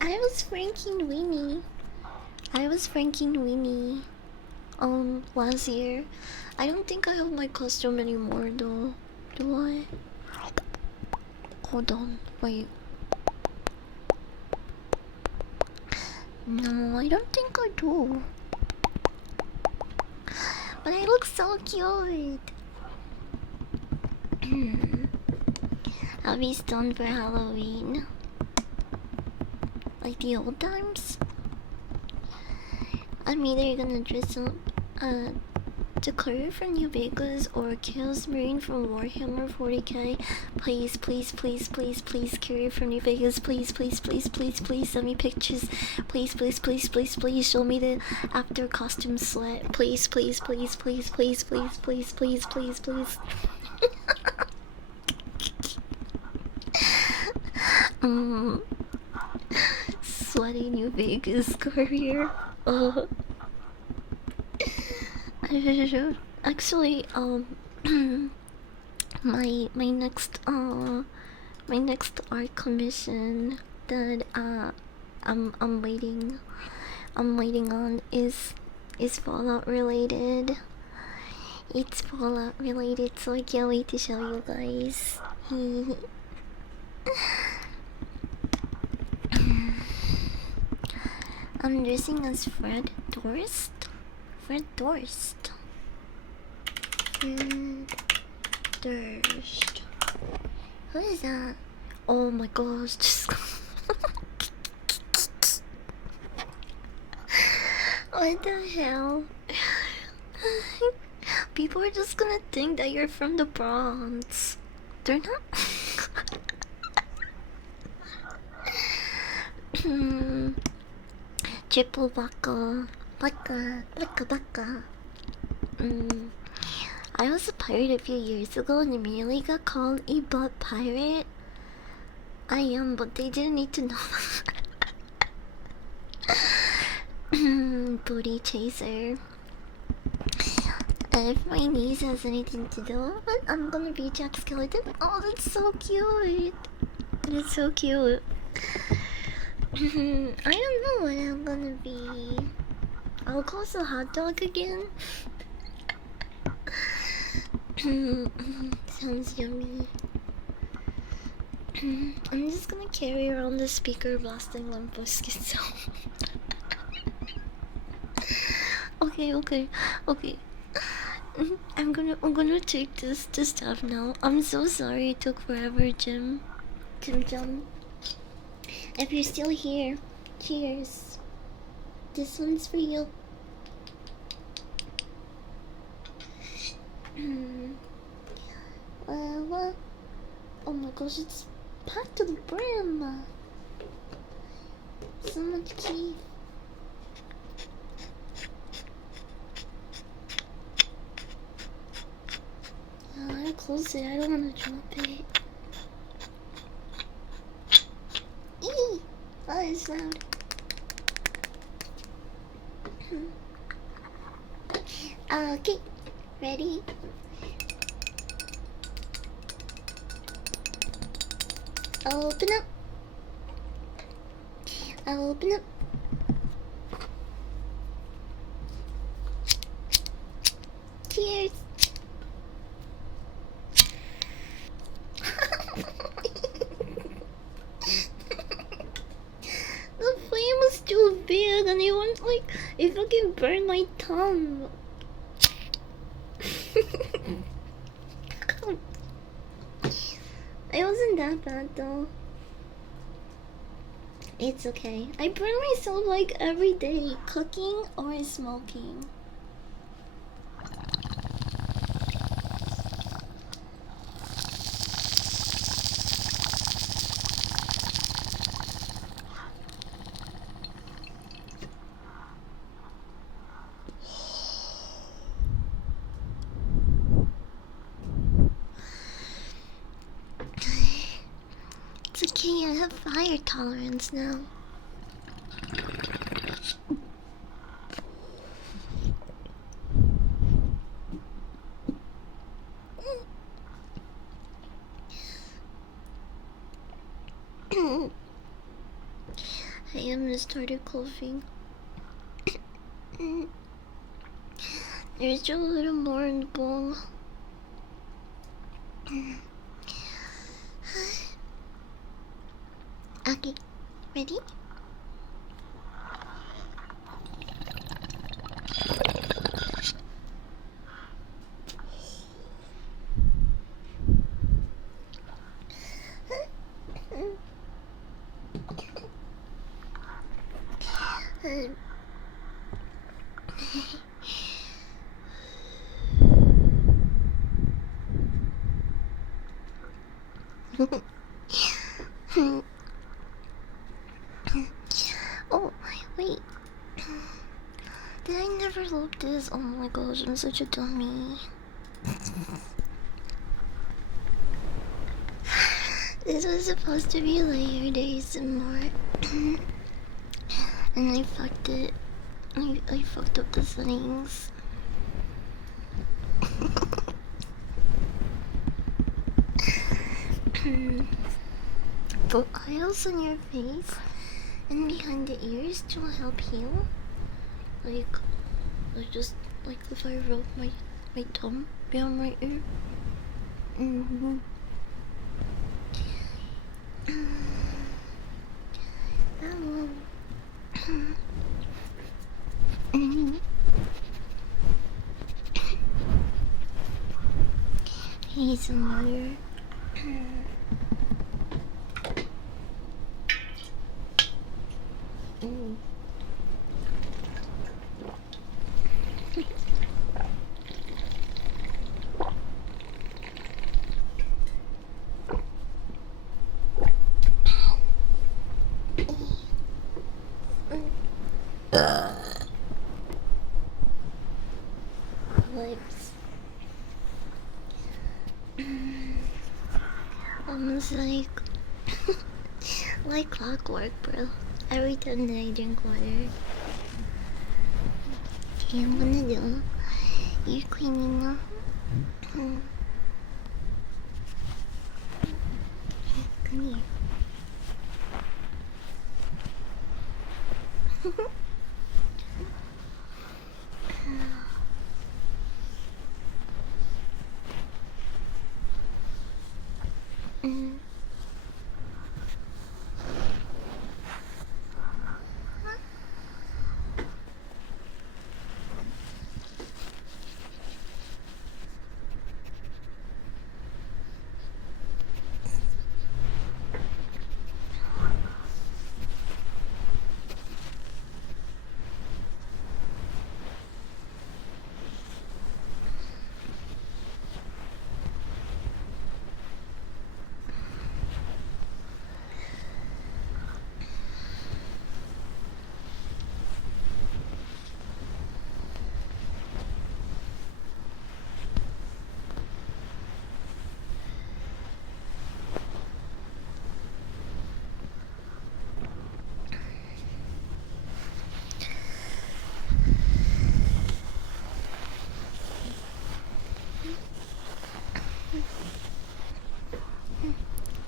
I was Franking Winnie. Last year. I don't think I have my costume anymore though. Do I? Hold on, wait. No, I don't think I do. But I look so cute. I'll be stoned for Halloween. Like the old times. I'm either gonna dress up to Claire from New Vegas or Chaos Marine from Warhammer 40k. Please, please, please, please, please, Carrie from New Vegas. Please, please, please, please, please send me pictures. Please, please, please, please, please show me the after costume sweat. Please, please, please, please, please, please, please, please, please, please. Sweaty New Vegas career. Actually, my next art commission that I'm waiting on is Fallout related. It's Fallout related, so I can't wait to show you guys. I'm dressing as Fred Durst. Fred Durst. Who is that? Oh my gosh, just what the hell? People are just gonna think that you're from the Bronx. They're not. Triple baka. Baka. I was a pirate a few years ago and immediately got called a butt pirate. I am, but they didn't need to know. Booty chaser. If my niece has anything to do with it, I'm gonna be Jack Skeleton. Oh, that's so cute. That's so cute. I don't know what I'm gonna be. I'll call a hot dog again. Sounds yummy. I'm just gonna carry around the speaker blasting Limp Bizkit song. Okay. I'm gonna take this to stuff now. I'm so sorry it took forever, Jim. If you're still here, cheers. This one's for you. Oh my gosh, it's packed to the brim. So much tea. I'll close it. I don't want to drop it. Eee! Oh, it's loud. Okay, ready? Open up. Open up. Cheers. The flame was too big and it went like it fucking burned my tongue. It wasn't that bad though. It's okay. I burn myself like every day, cooking or smoking. Okay, I have fire tolerance now. I am started coughing. There's just a little more in the bowl. Okay, ready? Oh, wait. Did I never look this? Oh my gosh, I'm such a dummy. This was supposed to be layered ASMR. And I fucked it. I fucked up the settings. Put oils on your face and behind the ears to help heal. Like just like if I rub my thumb behind my ear. That will. I need some water. Lips. Almost like clockwork, bro. Every time that I drink water. Okay, I'm gonna do ear cleaning now. Come here.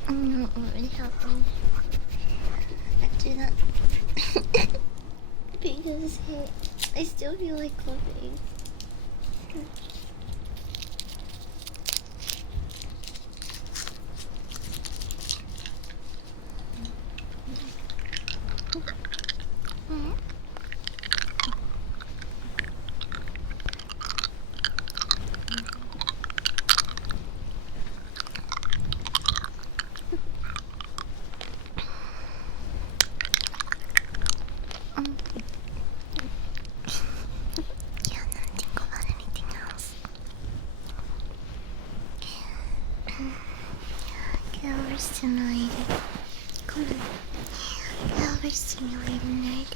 I'm not really helping after that because I still feel like coughing. Yeah, not think about anything else. Get overstimulated. Come on. Get overstimulated, nerd.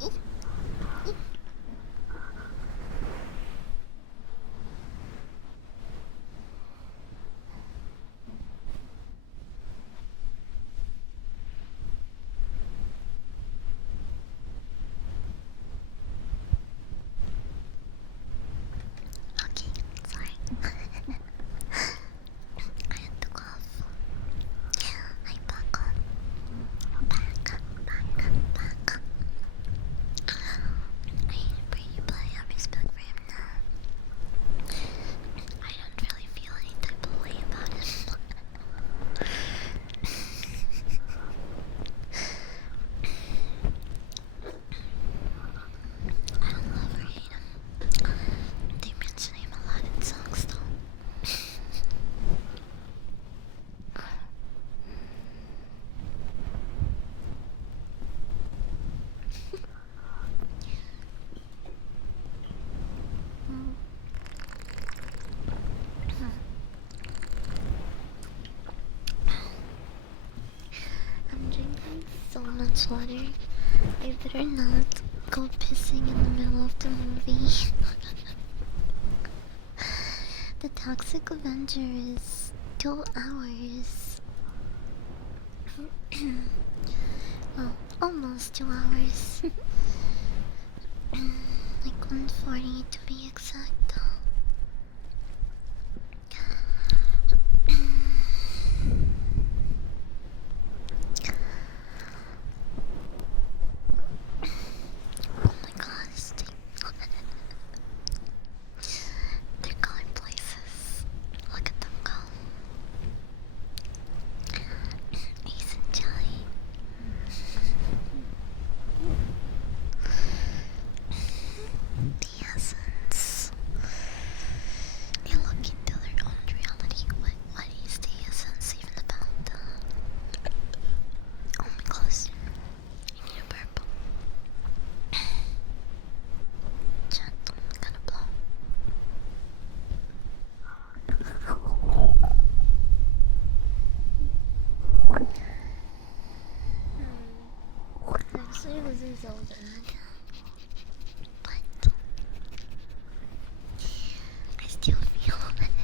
Okay, sorry. I had to cough. I back up. Back. I hate Brady, but I have respect for him now. I don't really feel any type of way about him. I don't love or hate him. They mention him a lot in songs though. I'm drinking so much water. I better not go pissing in the middle of the movie. The Toxic Avenger is 2 hours. Well, almost 2 hours. Like 1:40 to be exact. Oh my god, this thing. They're going places. Look at them go. Ace and Jelly. The essence. They look into their own reality. What is the essence even about? Oh my gosh. I need a burp. Gentle, I'm gonna blow. Actually, this is so bad. But I still feel like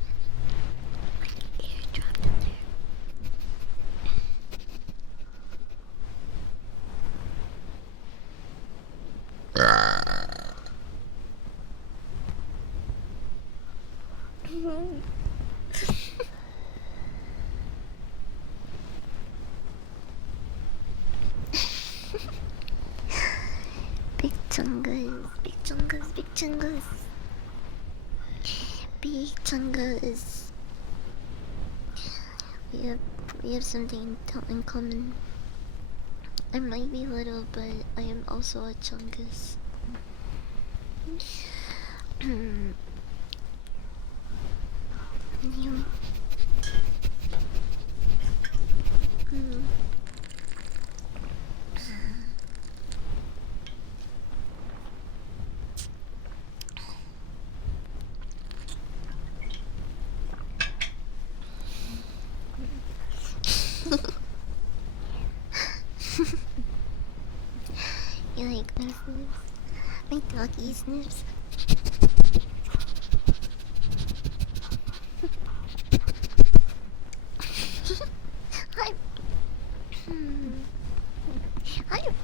air dropped in there. Big chungus, big chungus, big chungus. Big chungus. We have something in common. I might be little, but I am also a chungus. You. You like my sniffs? My doggy sniffs? I'm... I'm...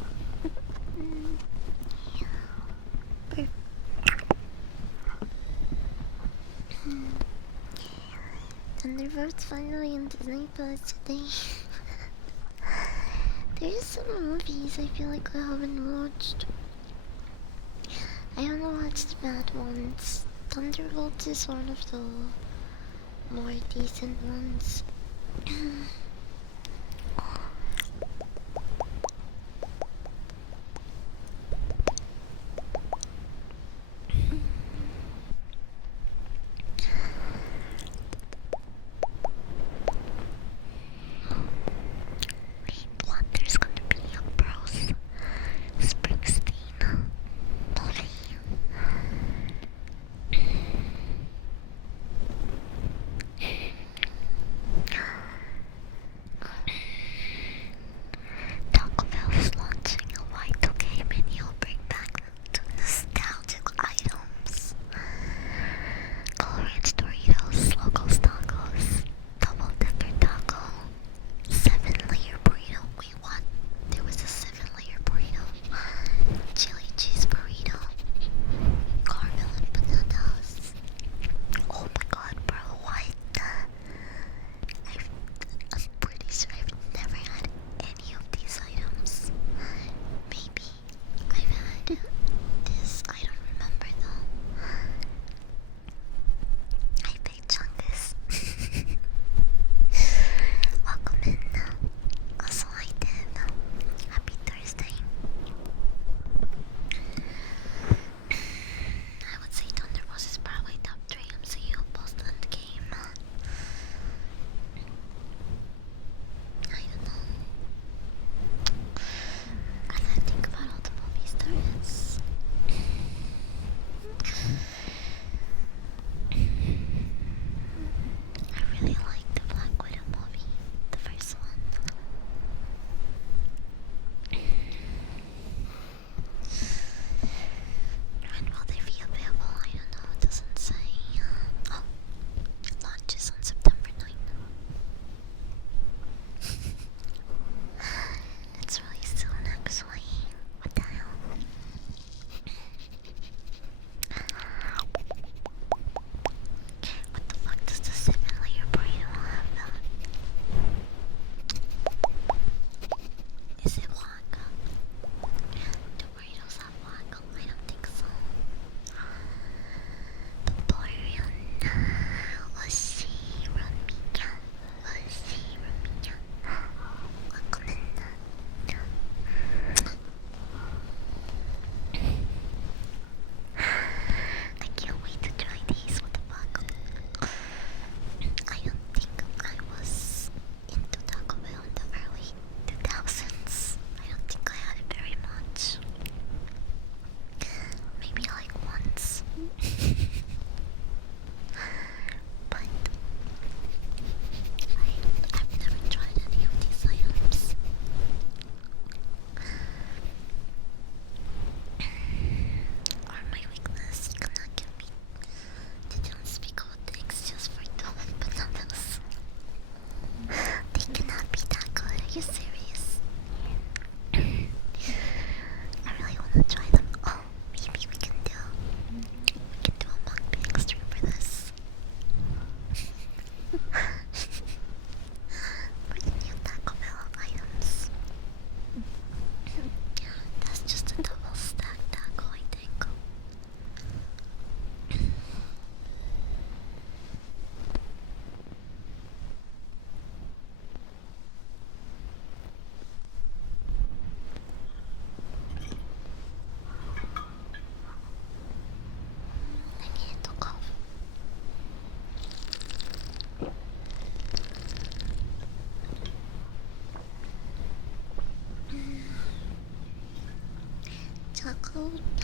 Thunderbolt's finally in Disney Plus today. There's some movies I feel like I haven't watched. I haven't watched the bad ones. Thunderbolts is one of the more decent ones. There's gonna be a Bruce Springsteen movie.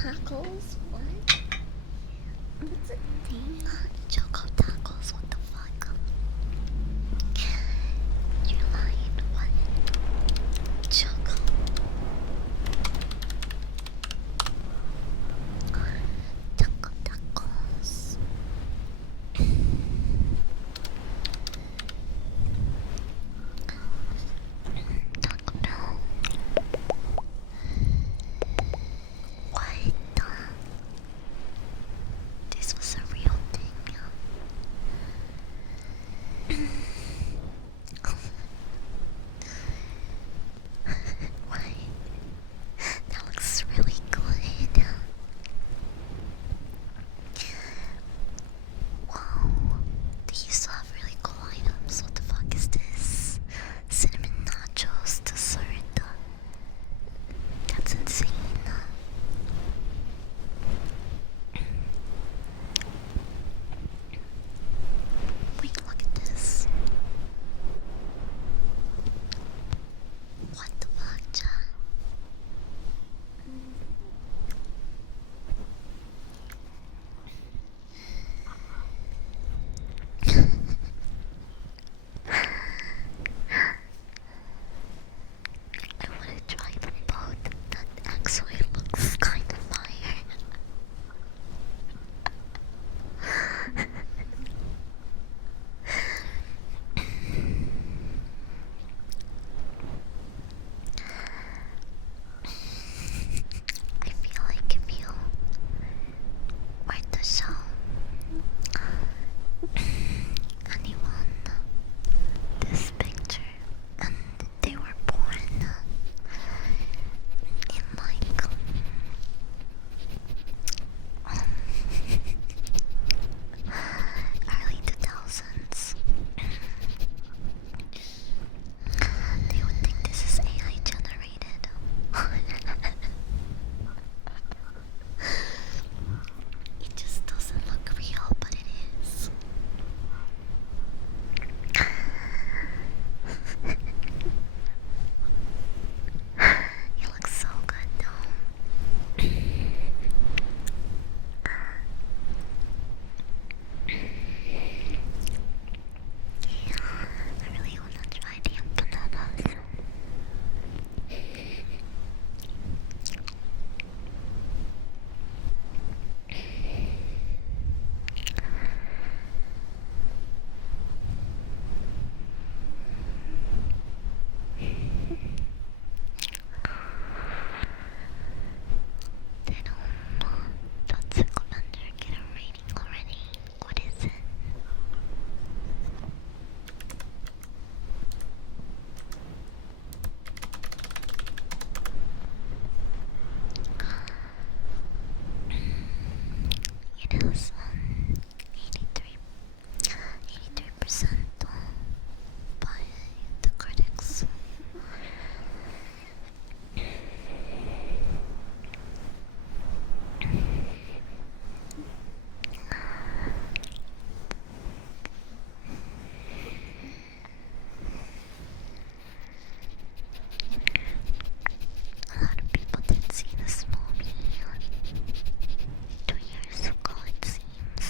tacos? What? What's a thing? Choco tacos, what the fuck? You're lying, what? Choco. Choco tacos. Taco Bell. What? This was a real thing. Why? That looks really good. Wow. They used to have really cool items. What the fuck is this? Cinnamon nachos dessert. That's insane. Wait, look at this. What the fuck, John? I wanna try them both. That actually looks kind of fire. I feel like if you were to show anyone this picture and they were born in like early 2000s, they would think this is AI generated. It just doesn't look real, but it is. It looks so good though. I really wanna try the empanadas. Did Toxic Avenger get a rating already? What is it? It has 83% by the critics. A lot of people did see this movie 2 years ago, it seems.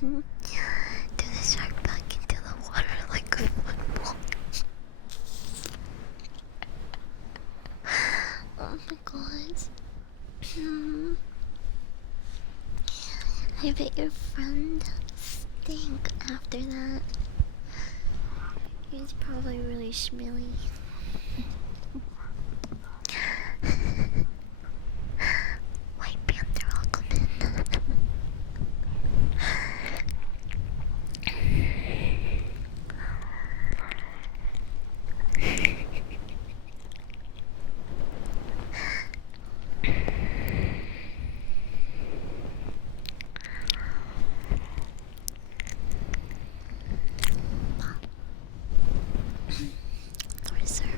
Do the shark back into the water like a football. Oh my god. I bet your friend stink after that. He's probably really smelly. White Panther, welcome in. For server.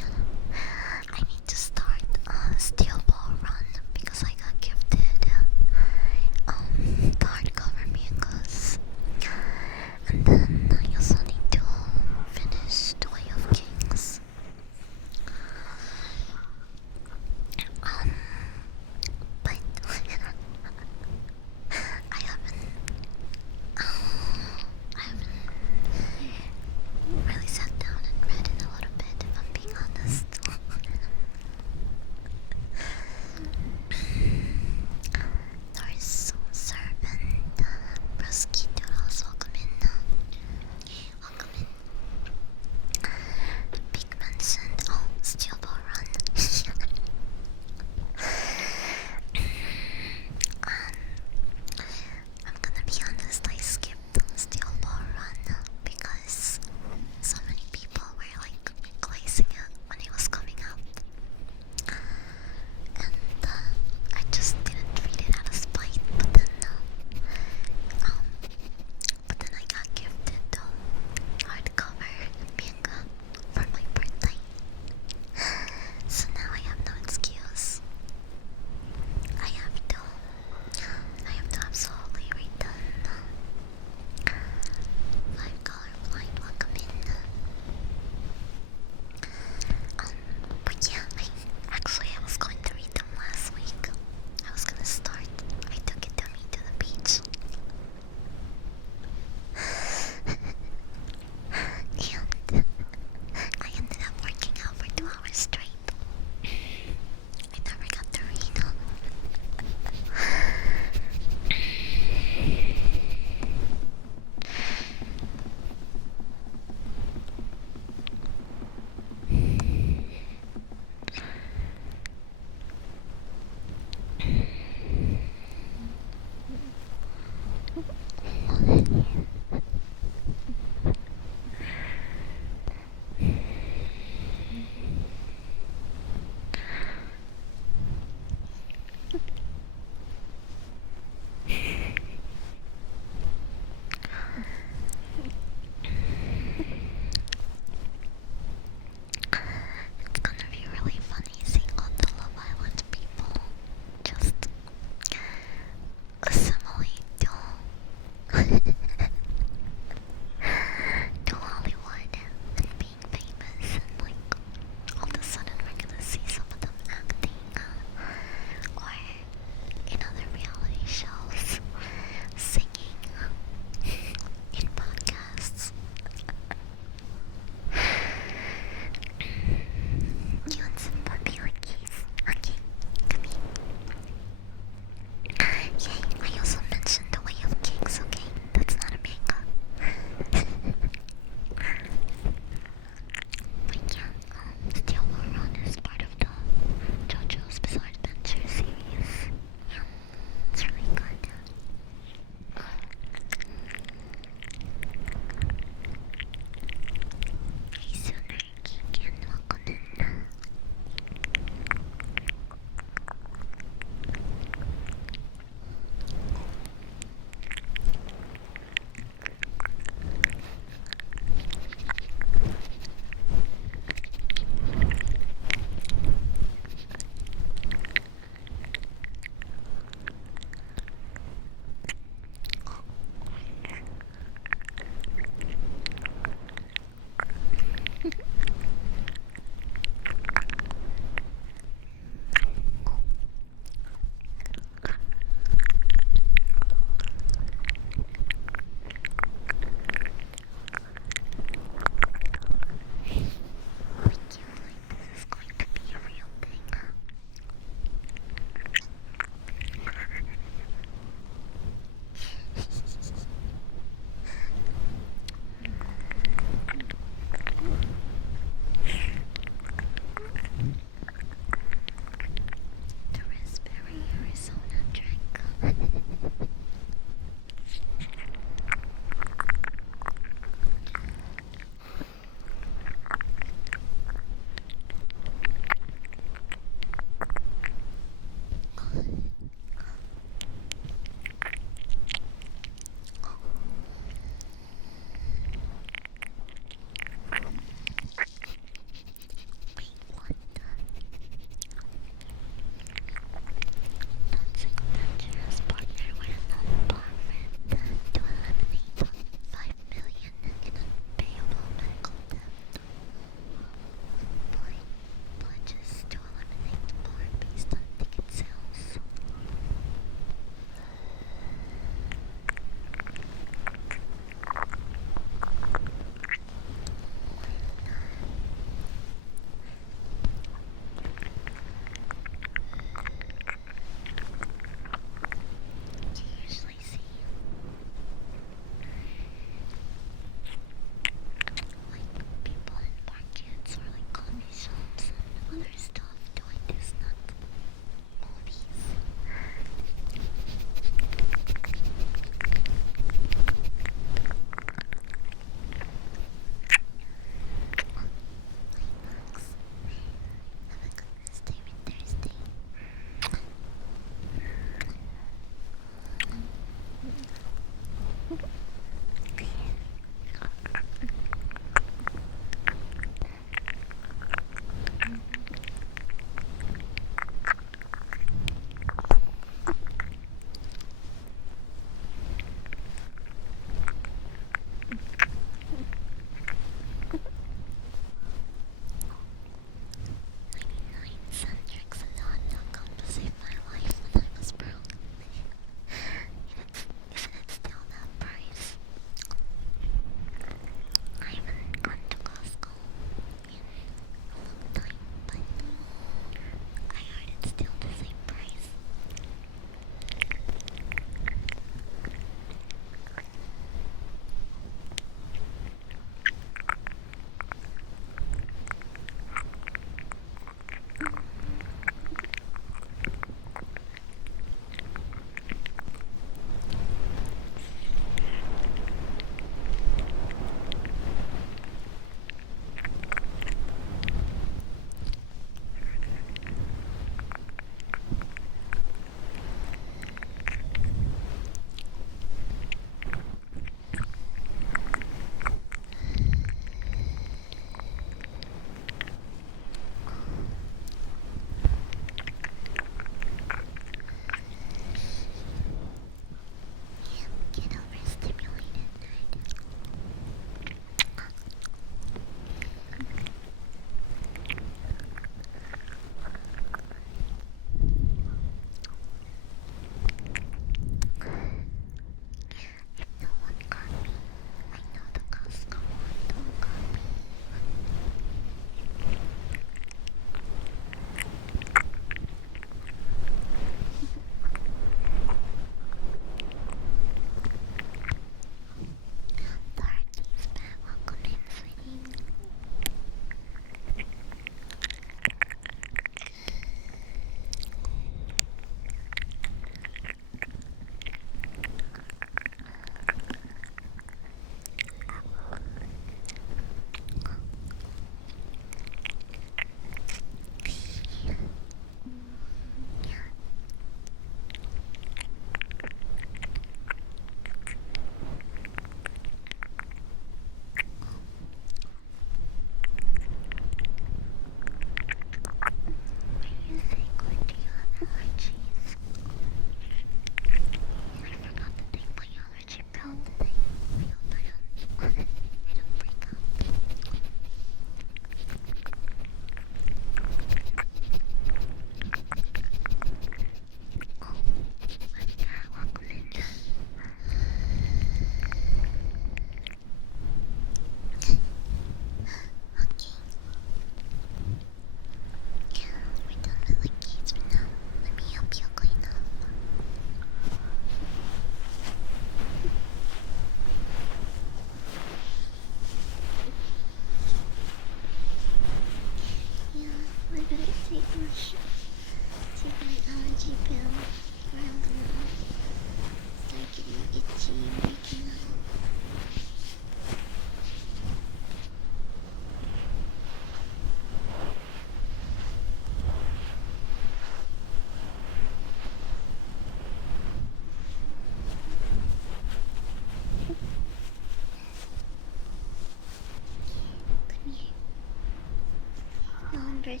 Percy?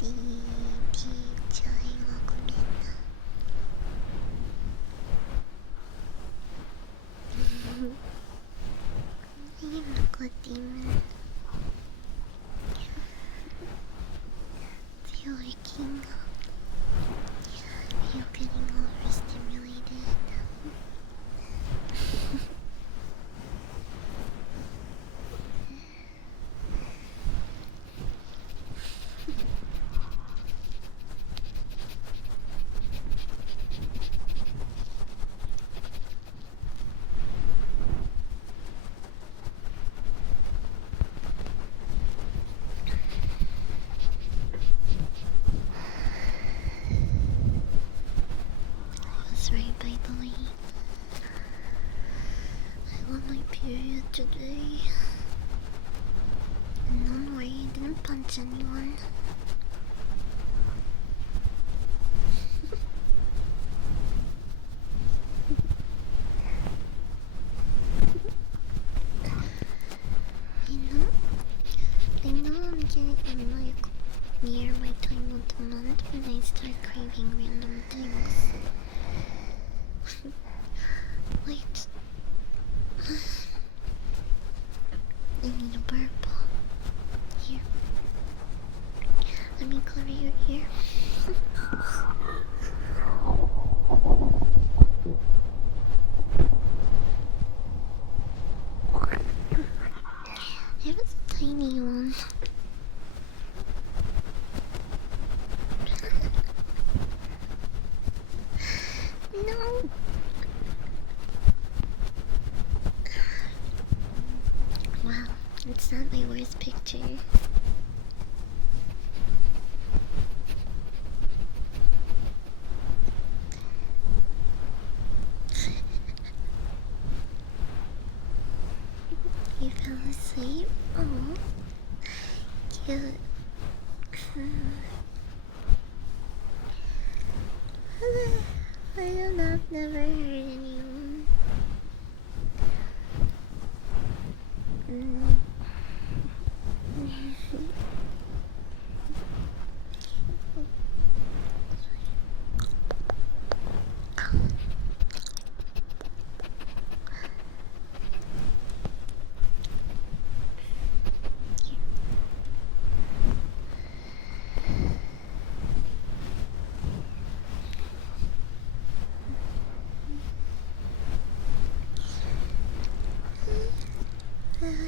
DJ Wakumina. I'm a good demon. You're working. You're getting overstimulated. That's right, by the way. I got my period today. And don't worry, I didn't punch anyone. I know I'm getting like near my time of the month when I start craving random things. Wait. I need a burp. Here. Let me cover your ear. It was a tiny one. No. Wow, it's not my worst picture. You fell asleep? Oh, cute. I don't know, I've never heard anyone.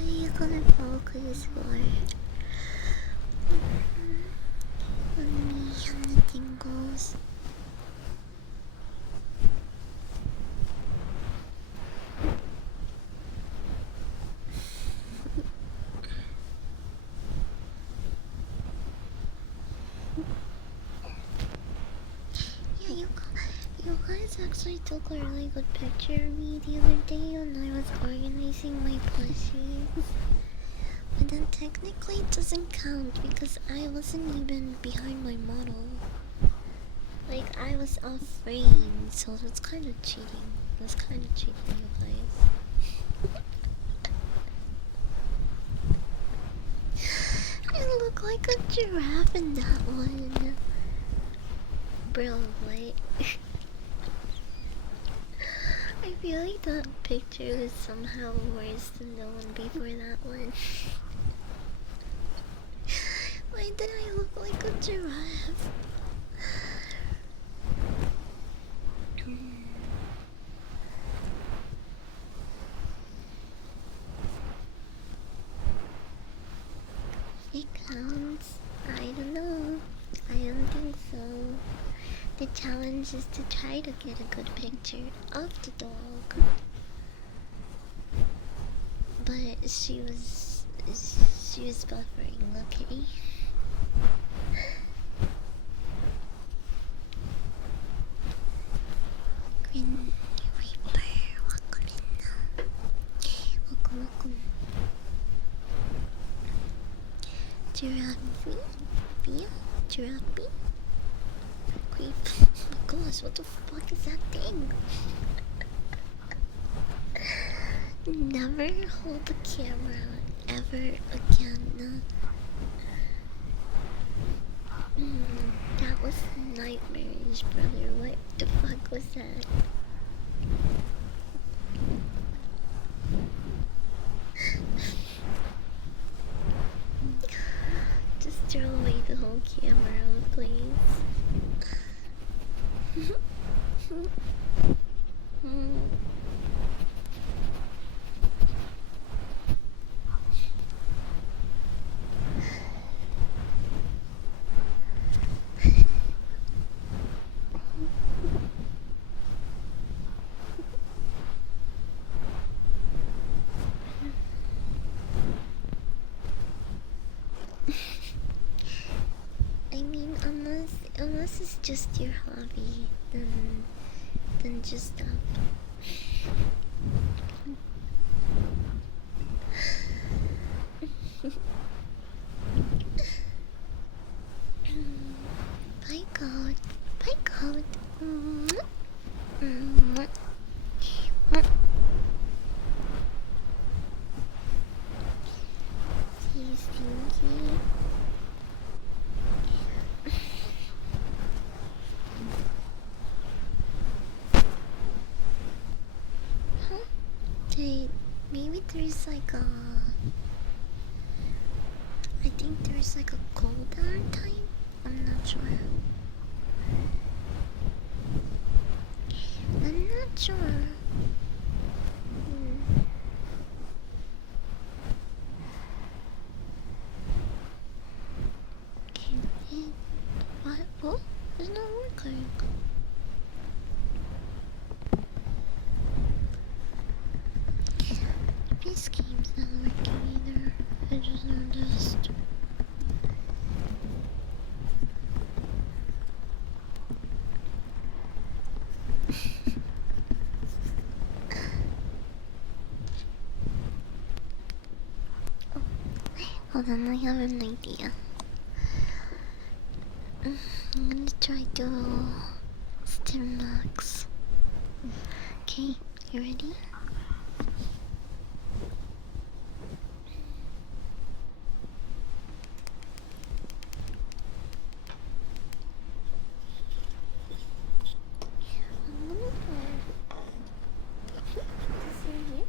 You're gonna focus more on me and the tingles. Yeah, you guys actually took a really good picture of me the other day when I was organizing my plushies. But then technically it doesn't count because I wasn't even behind my model. Like, I was off frame, so that's kind of cheating. That's kind of cheating, you guys. I look like a giraffe in that one. Bro, what? I feel like that picture was somehow worse than the one before that one. Why did I look like a giraffe? It counts. I don't know. I don't think so. The challenge is to try to get a good picture of the dog. But she was buffering, okay? Green Reaper, welcome in. Welcome. Giraffe? Via? Giraffe? Creep. Oh my gosh, what the fuck is that thing? Never hold the camera ever again. That was nightmarish, brother. What the fuck was that? Just throw away the whole camera, please. I mean, unless it's just your hobby, then just stop. Bye, God. Bye, God. See, Stinky. Huh? Maybe there's like a... I think there's like a cooldown time? I'm not sure. I'm not sure. What? What? It's not working. This game's not working either. I just noticed. Hold on, I have an idea. I'm gonna try to stim max. Okay, you ready? I'm gonna try this in here.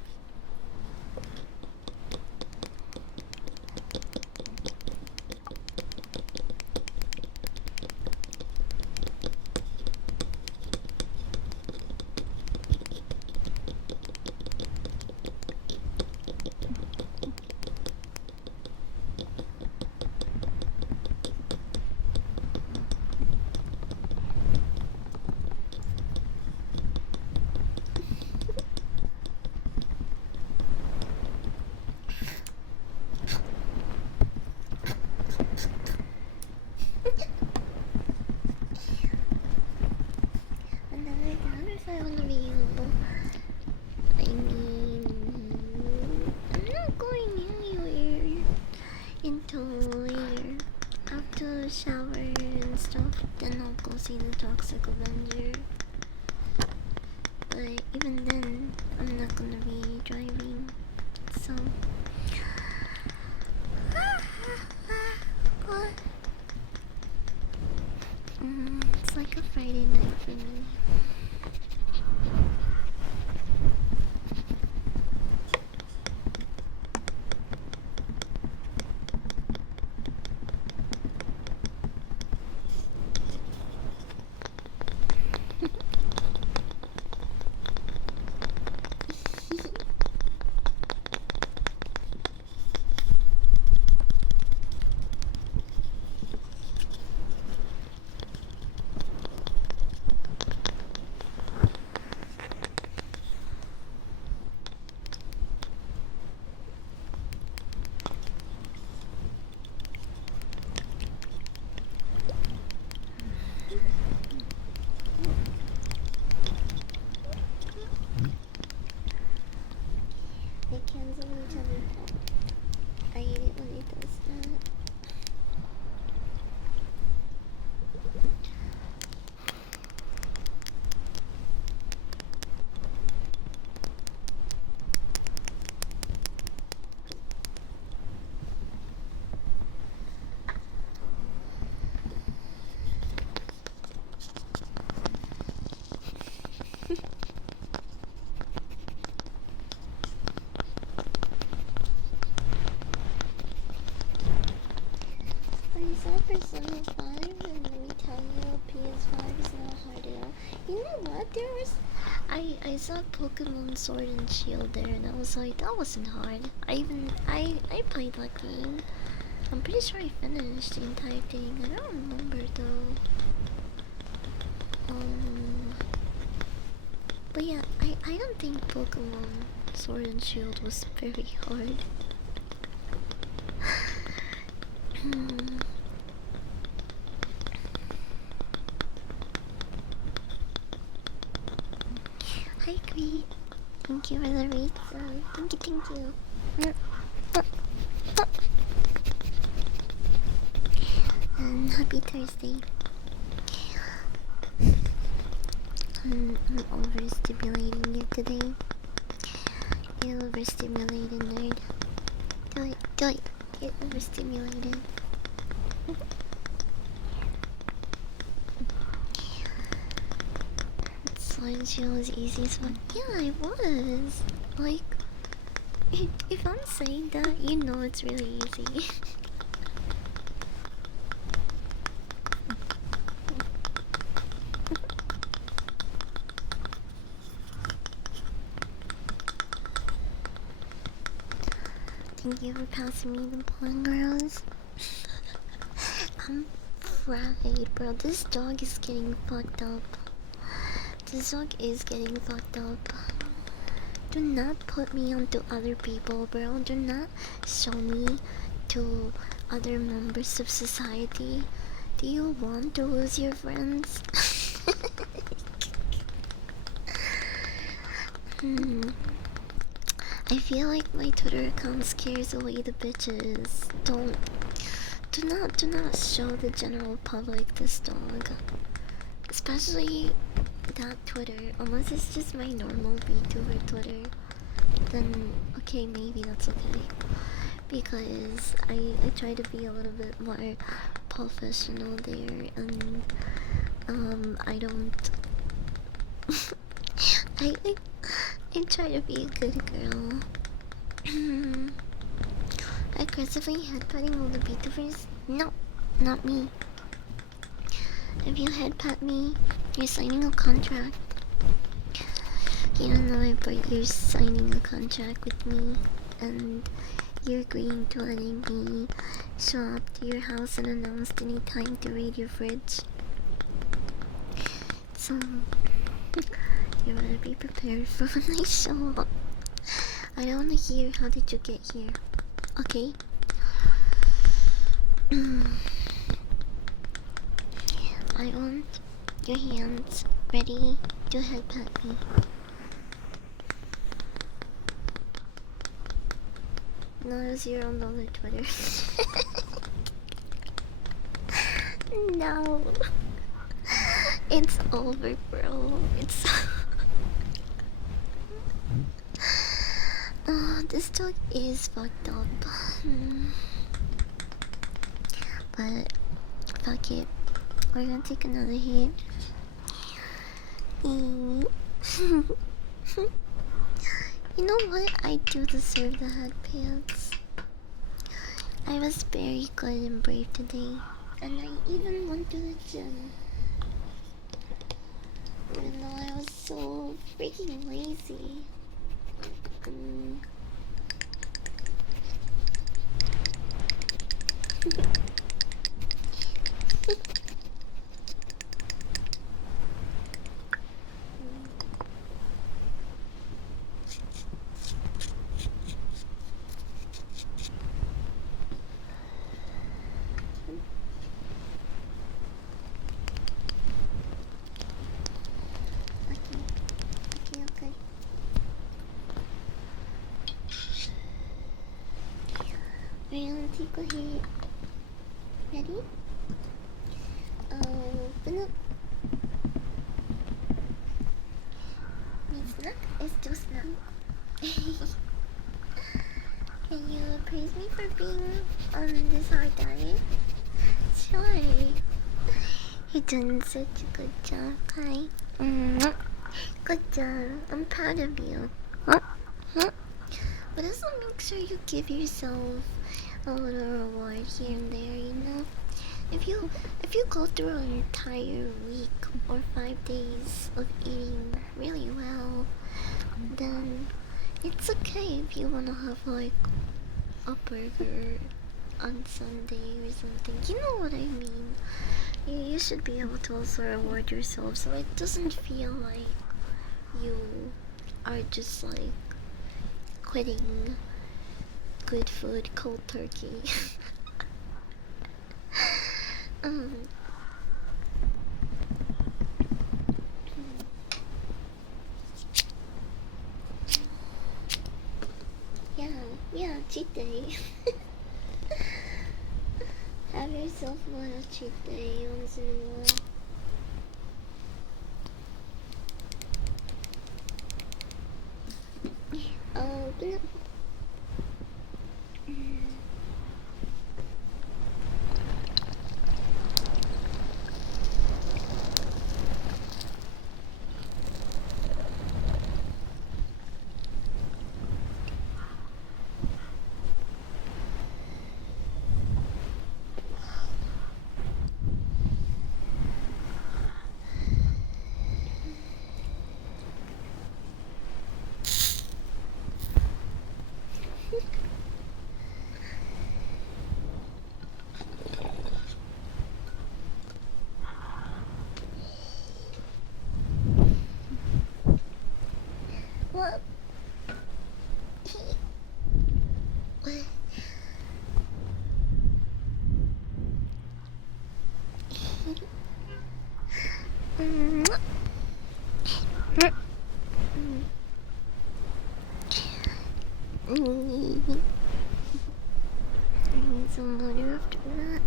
I saw Pokemon Sword and Shield there, and I was like, that wasn't hard. I played that game. I'm pretty sure I finished the entire thing. I don't remember though. But yeah, I don't think Pokemon Sword and Shield was very hard. I agree. Thank you for the read. Thank you. And happy Thursday. I'm overstimulating you today. You overstimulated nerd. Do it. Get overstimulated. Slime Shield was easy as fuck. Yeah, it was. Like, if I'm saying that, you know it's really easy. Thank you for passing me the Blonde Girls. I'm fried, bro. This dog is getting fucked up. This dog is getting fucked up. Do not put me onto other people, bro. Do not show me to other members of society. Do you want to lose your friends? I feel like my Twitter account scares away the bitches. Do not show the general public this dog. Especially that Twitter, unless it's just my normal VTuber Twitter, then okay, maybe that's okay. Because I try to be a little bit more professional there, and I don't I try to be a good girl. Aggressively headbutting all the VTubers? No, not me. If you headbutt me, you're signing a contract. You don't know it, but you're signing a contract with me, and you're agreeing to letting me show up to your house and announce any time to raid your fridge. So, you better be prepared for when I show up. I don't want to hear how did you get here, okay? I want your hands ready to headbutt me. No, it was your own other Twitter. No. It's over, bro. It's... this dog is fucked up. But, fuck it. We're gonna take another hit. You know what? I do deserve the headpants. I was very good and brave today. And I even went to the gym. Even though I was so freaking lazy. Okay. We're gonna take a hit. Ready? Open up. Me snack is too snack. Can you praise me for being on this hard diet? Sure. You're doing such a good job, Kai. Good job. I'm proud of you. But also make sure you give yourself a little reward here and there, you know? if you go through an entire week or 5 days of eating really well, then it's okay if you wanna have like a burger on Sunday or something. You know what I mean? You should be able to also reward yourself so it doesn't feel like you are just like quitting good food cold turkey. um, yeah, cheat day. Have yourself a little cheat day once in a while. Open up. What? I need some water after that.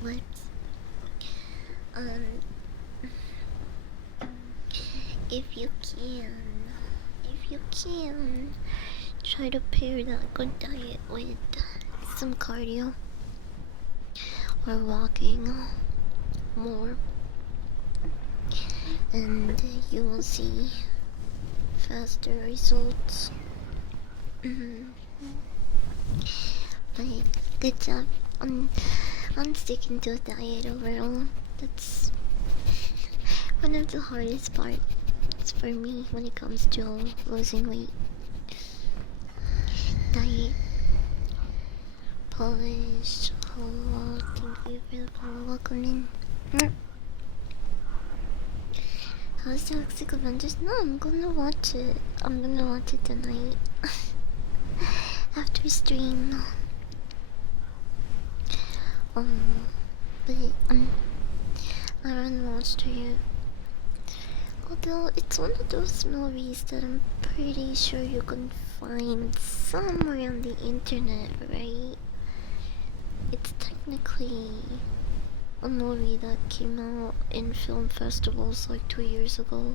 What? If you can, try to pair that good diet with some cardio or walking more, and you will see faster results. But good job on sticking to a diet overall. That's one of the hardest parts for me when it comes to losing weight. Diet. Polish. Hello, thank you for the follow. Welcome in. How's Toxic Avengers? No, I'm gonna watch it. I'm gonna watch it tonight. After stream. But I haven't watched it yet. Although it's one of those movies that I'm pretty sure you can find somewhere on the internet, right? It's technically a movie that came out in film festivals like 2 years ago.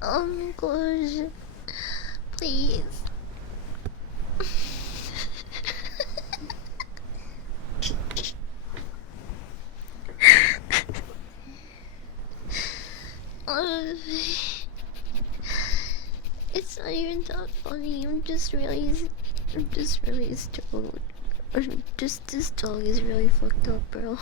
Oh my gosh, please. It's not even that funny. I'm just really stoned. Just this dog is really fucked up, bro.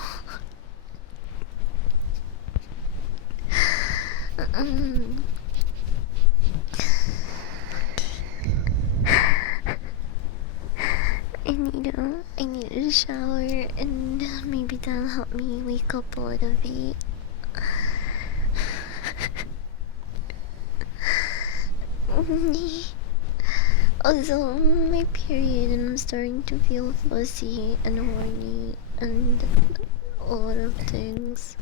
I need a shower, and maybe that'll help me wake up a little bit. Also, my period and I'm starting to feel fuzzy and horny and a lot of things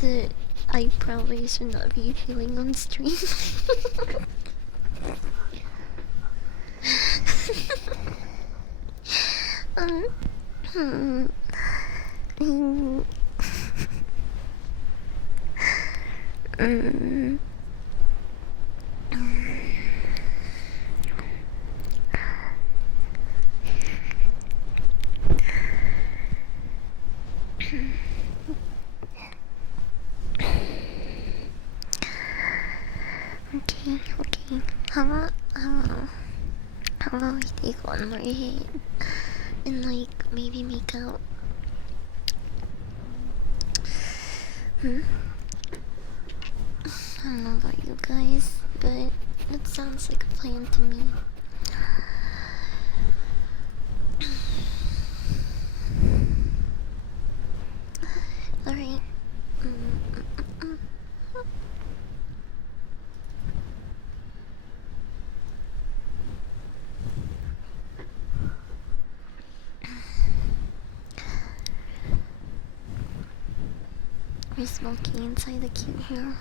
that I probably should not be feeling on stream. um, hmm, mm, mm, okay, okay. How about we take one more hit and like maybe make out? Hmm? I don't know about you guys, but that sounds like a plan to me. Alright. We're smoking inside the cube now.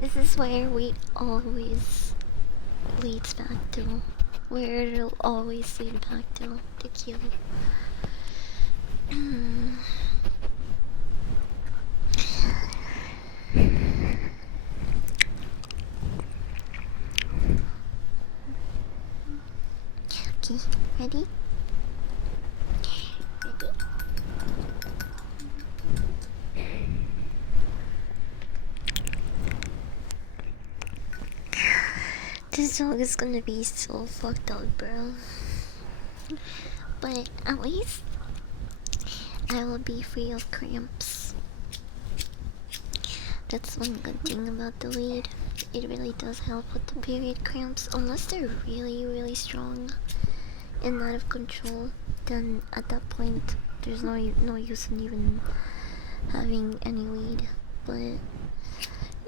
This is where we always leads back to. Where it'll always lead back to the cube. Okay, ready? Ready? This dog is gonna be so fucked up, bro. But at least I will be free of cramps. That's one good thing about the weed. It really does help with the period cramps, unless they're really, really strong and out of control. Then at that point, there's no use in even having any weed. But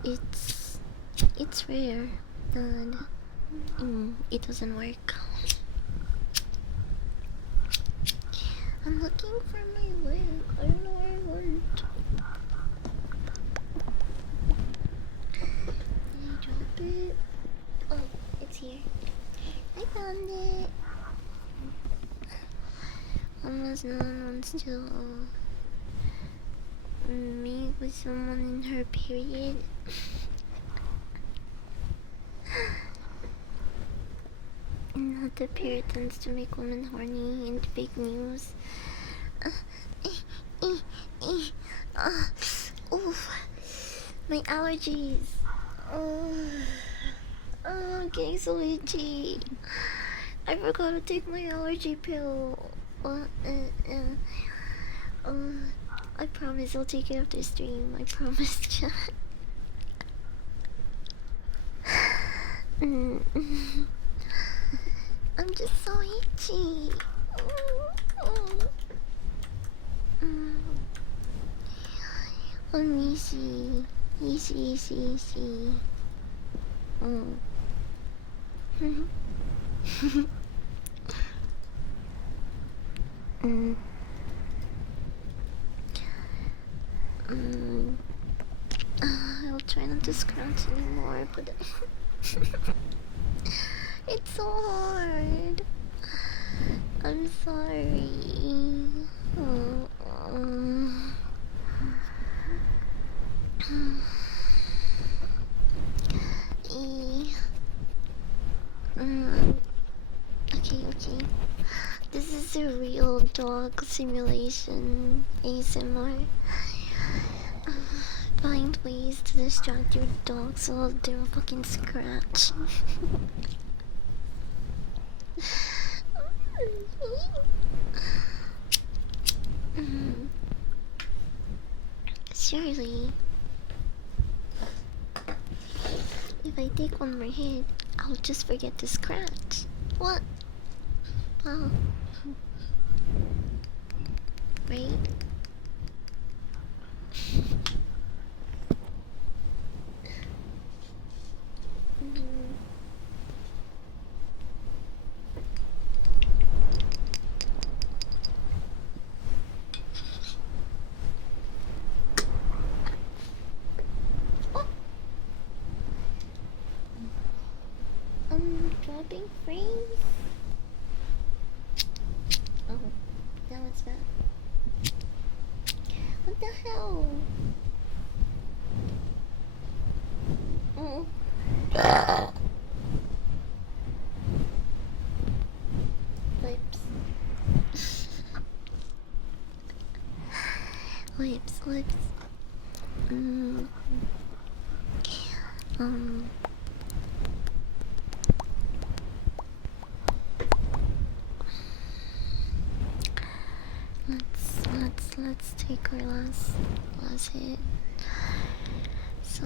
it's rare and it doesn't work. I'm looking for my leg. I don't know where I went. Did I drop it? Oh, it's here. I found it. Almost no one wants to meet with someone in her period. Not the period tends to make women horny and fake news. Oof. My allergies. I'm getting so itchy. I forgot to take my allergy pill. I promise I'll take it after stream. I promise. I'm just so itchy. Let me see. Easy. I'll try not to scratch anymore, but it's so hard. I'm sorry. Okay. This is a real dog simulation ASMR. Find ways to distract your dog so they don't fucking scratch. Surely, if I take one more hit, I'll just forget to scratch. What? Wow. Right? dropping frames. Oh, now it's back. What the hell? Oh. Lips. Lips. Mm. Let's take our last hit, so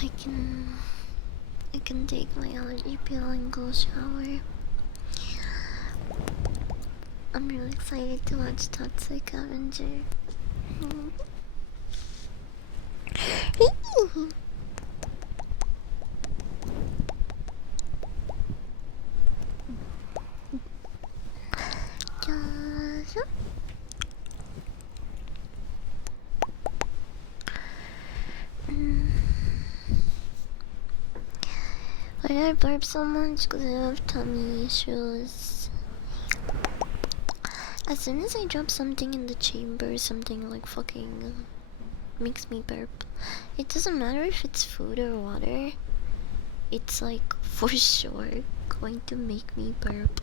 I can take my allergy pill and go shower. I'm really excited to watch Toxic Avenger. Why did I burp so much? Because I have tummy issues. As soon as I drop something in the chamber, something like fucking makes me burp. It doesn't matter if it's food or water. It's like for sure going to make me burp.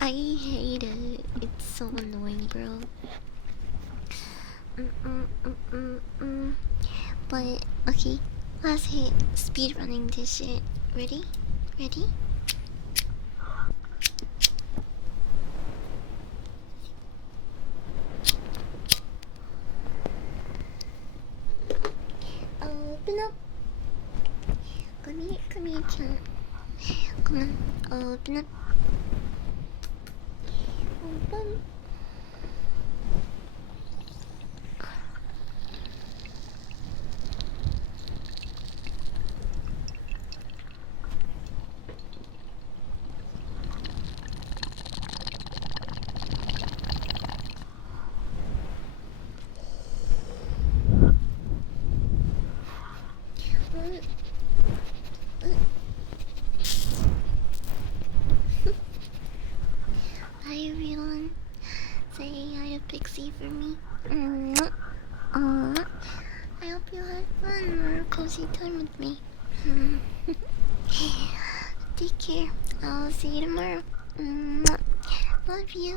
I hate it. It's so annoying, bro. But okay, last hit. Speed running this shit. Ready? Ready? Open up. Come here, chat. Come on, open up. Open. Hi everyone. Say hi to Pixie for me. I hope you had fun or cozy time with me. Take care. I'll see you tomorrow. Love you.